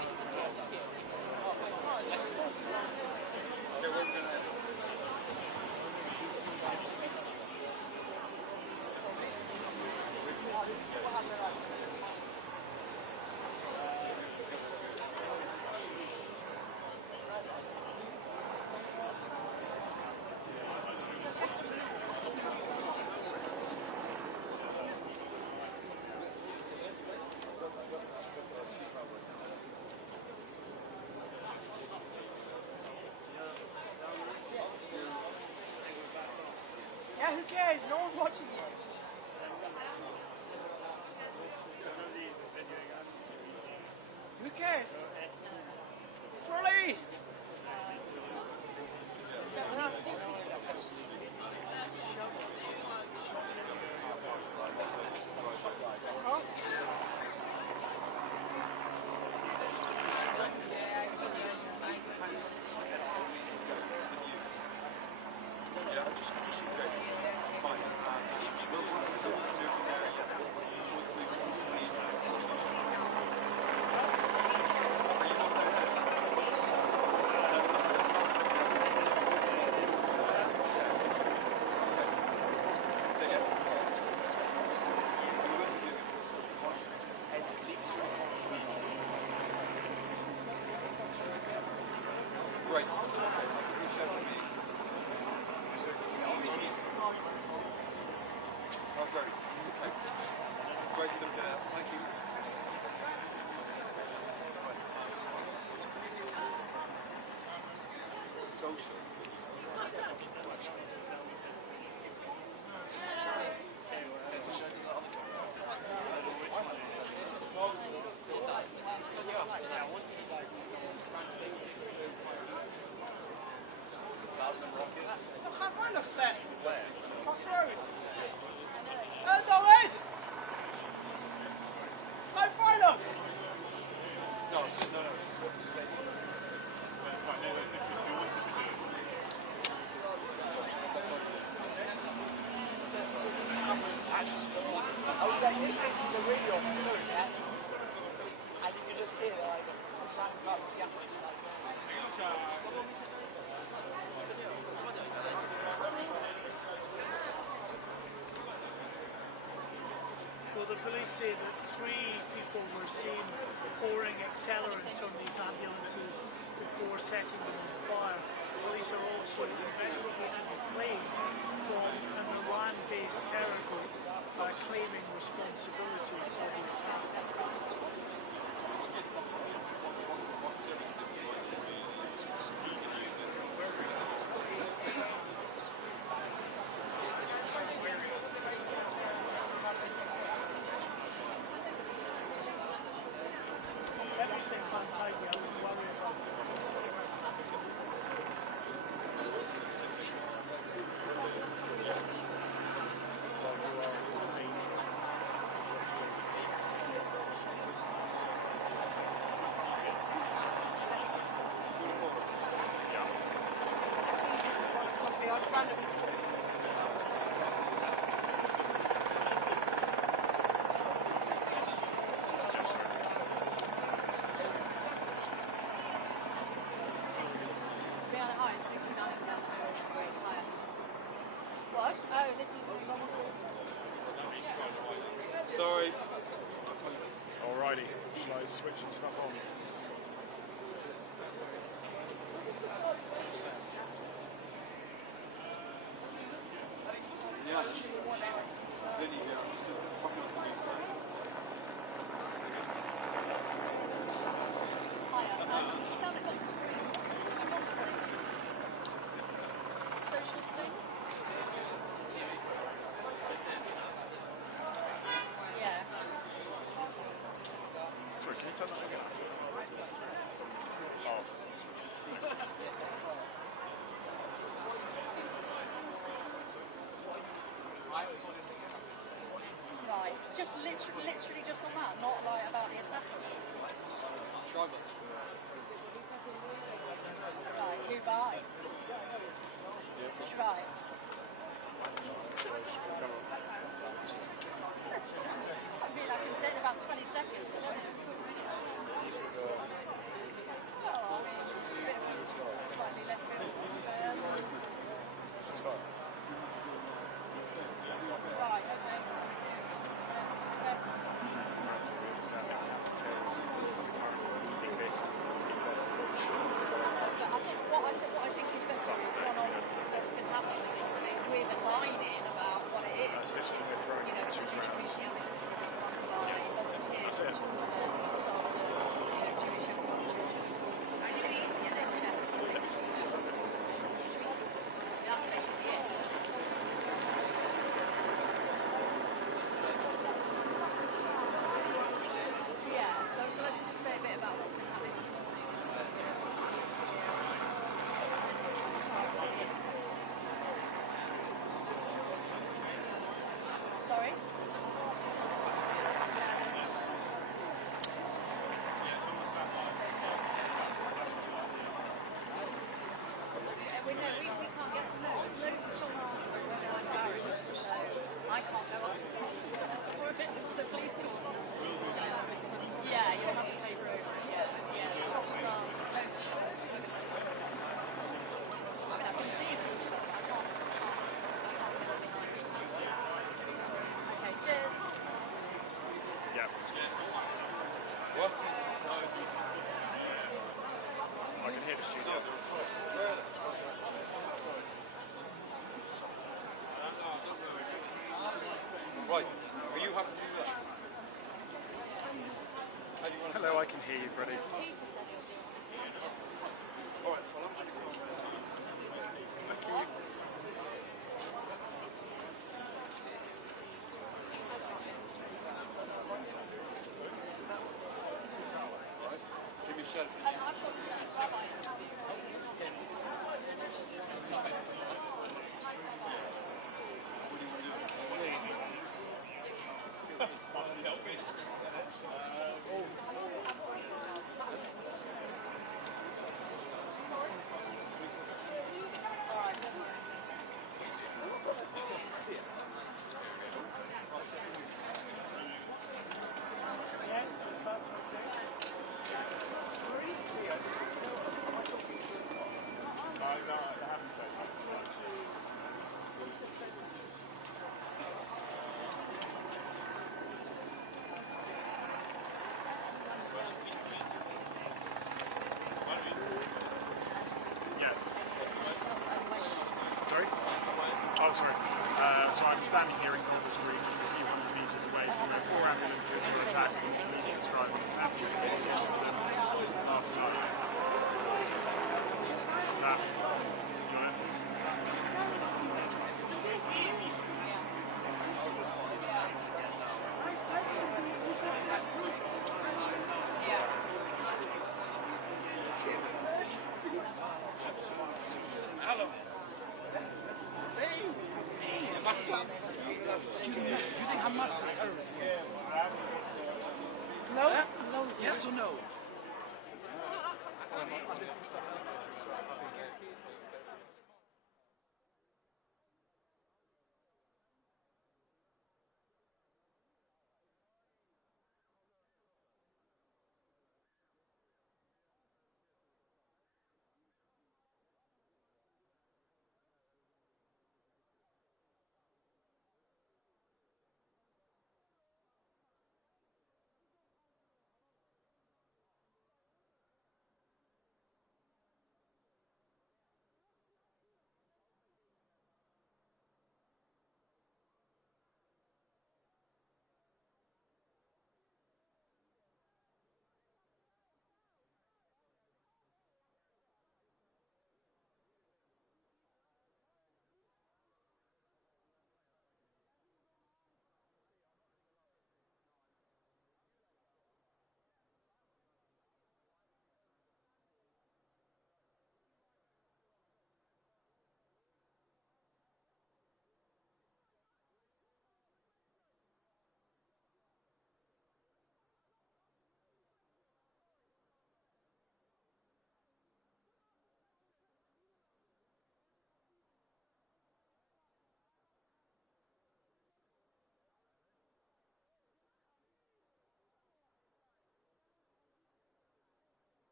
cares? No one's watching you. Who cares? Flee! Great. Oh, great. Okay. Great stuff. Thank you. Social. Ga veilig zijn. Pas eruit. David! Ga veilig! No, it's just, no, it's just what this is able to do. It's fine, no, if you wanted to do it. I was like listening to the radio on my phone, yeah? And you could just hear like random up, yeah. Well, the police say that 3 people were seen pouring accelerant on these ambulances before setting them on fire. Police are also investigating a claim from an Iran-based terror group claiming responsibility for the attack. Everything's untidy, I wouldn't worry about it. What? Oh, this is Sorry. Alrighty, shall I switch some stuff on? Yeah. Then you go, just fucking up the news. just down the Cotton Street. This socialist thing. Yeah. Sorry, can you turn that again? Oh. Right, just literally just on that, not like about the attack. Tribal. Right, who by? Which right? I mean, I can say in about 20 seconds. Well, I mean, it's a bit of slightly left field. Right, okay. What I think is that's been happening with a line in about what it is, which is, you know, it's a Jewish community ambulance run by volunteers, which also looks after, you know, Jewish young children, assists the NHS to take that's basically it. near the studio. Right, are you happy to do that? Hello, I can hear you, Freddie. Alright, well, I'm going to go. Give me a shout. Sorry? Oh, sorry. So I'm standing here in Golders Green, just a few hundred metres away from where 4 ambulances were attacked in convenience driving an anti-Semitic incident last night. What's that? You got it? Hello. Excuse me, do you think Hamas is a terrorist? No? No. Yes or no?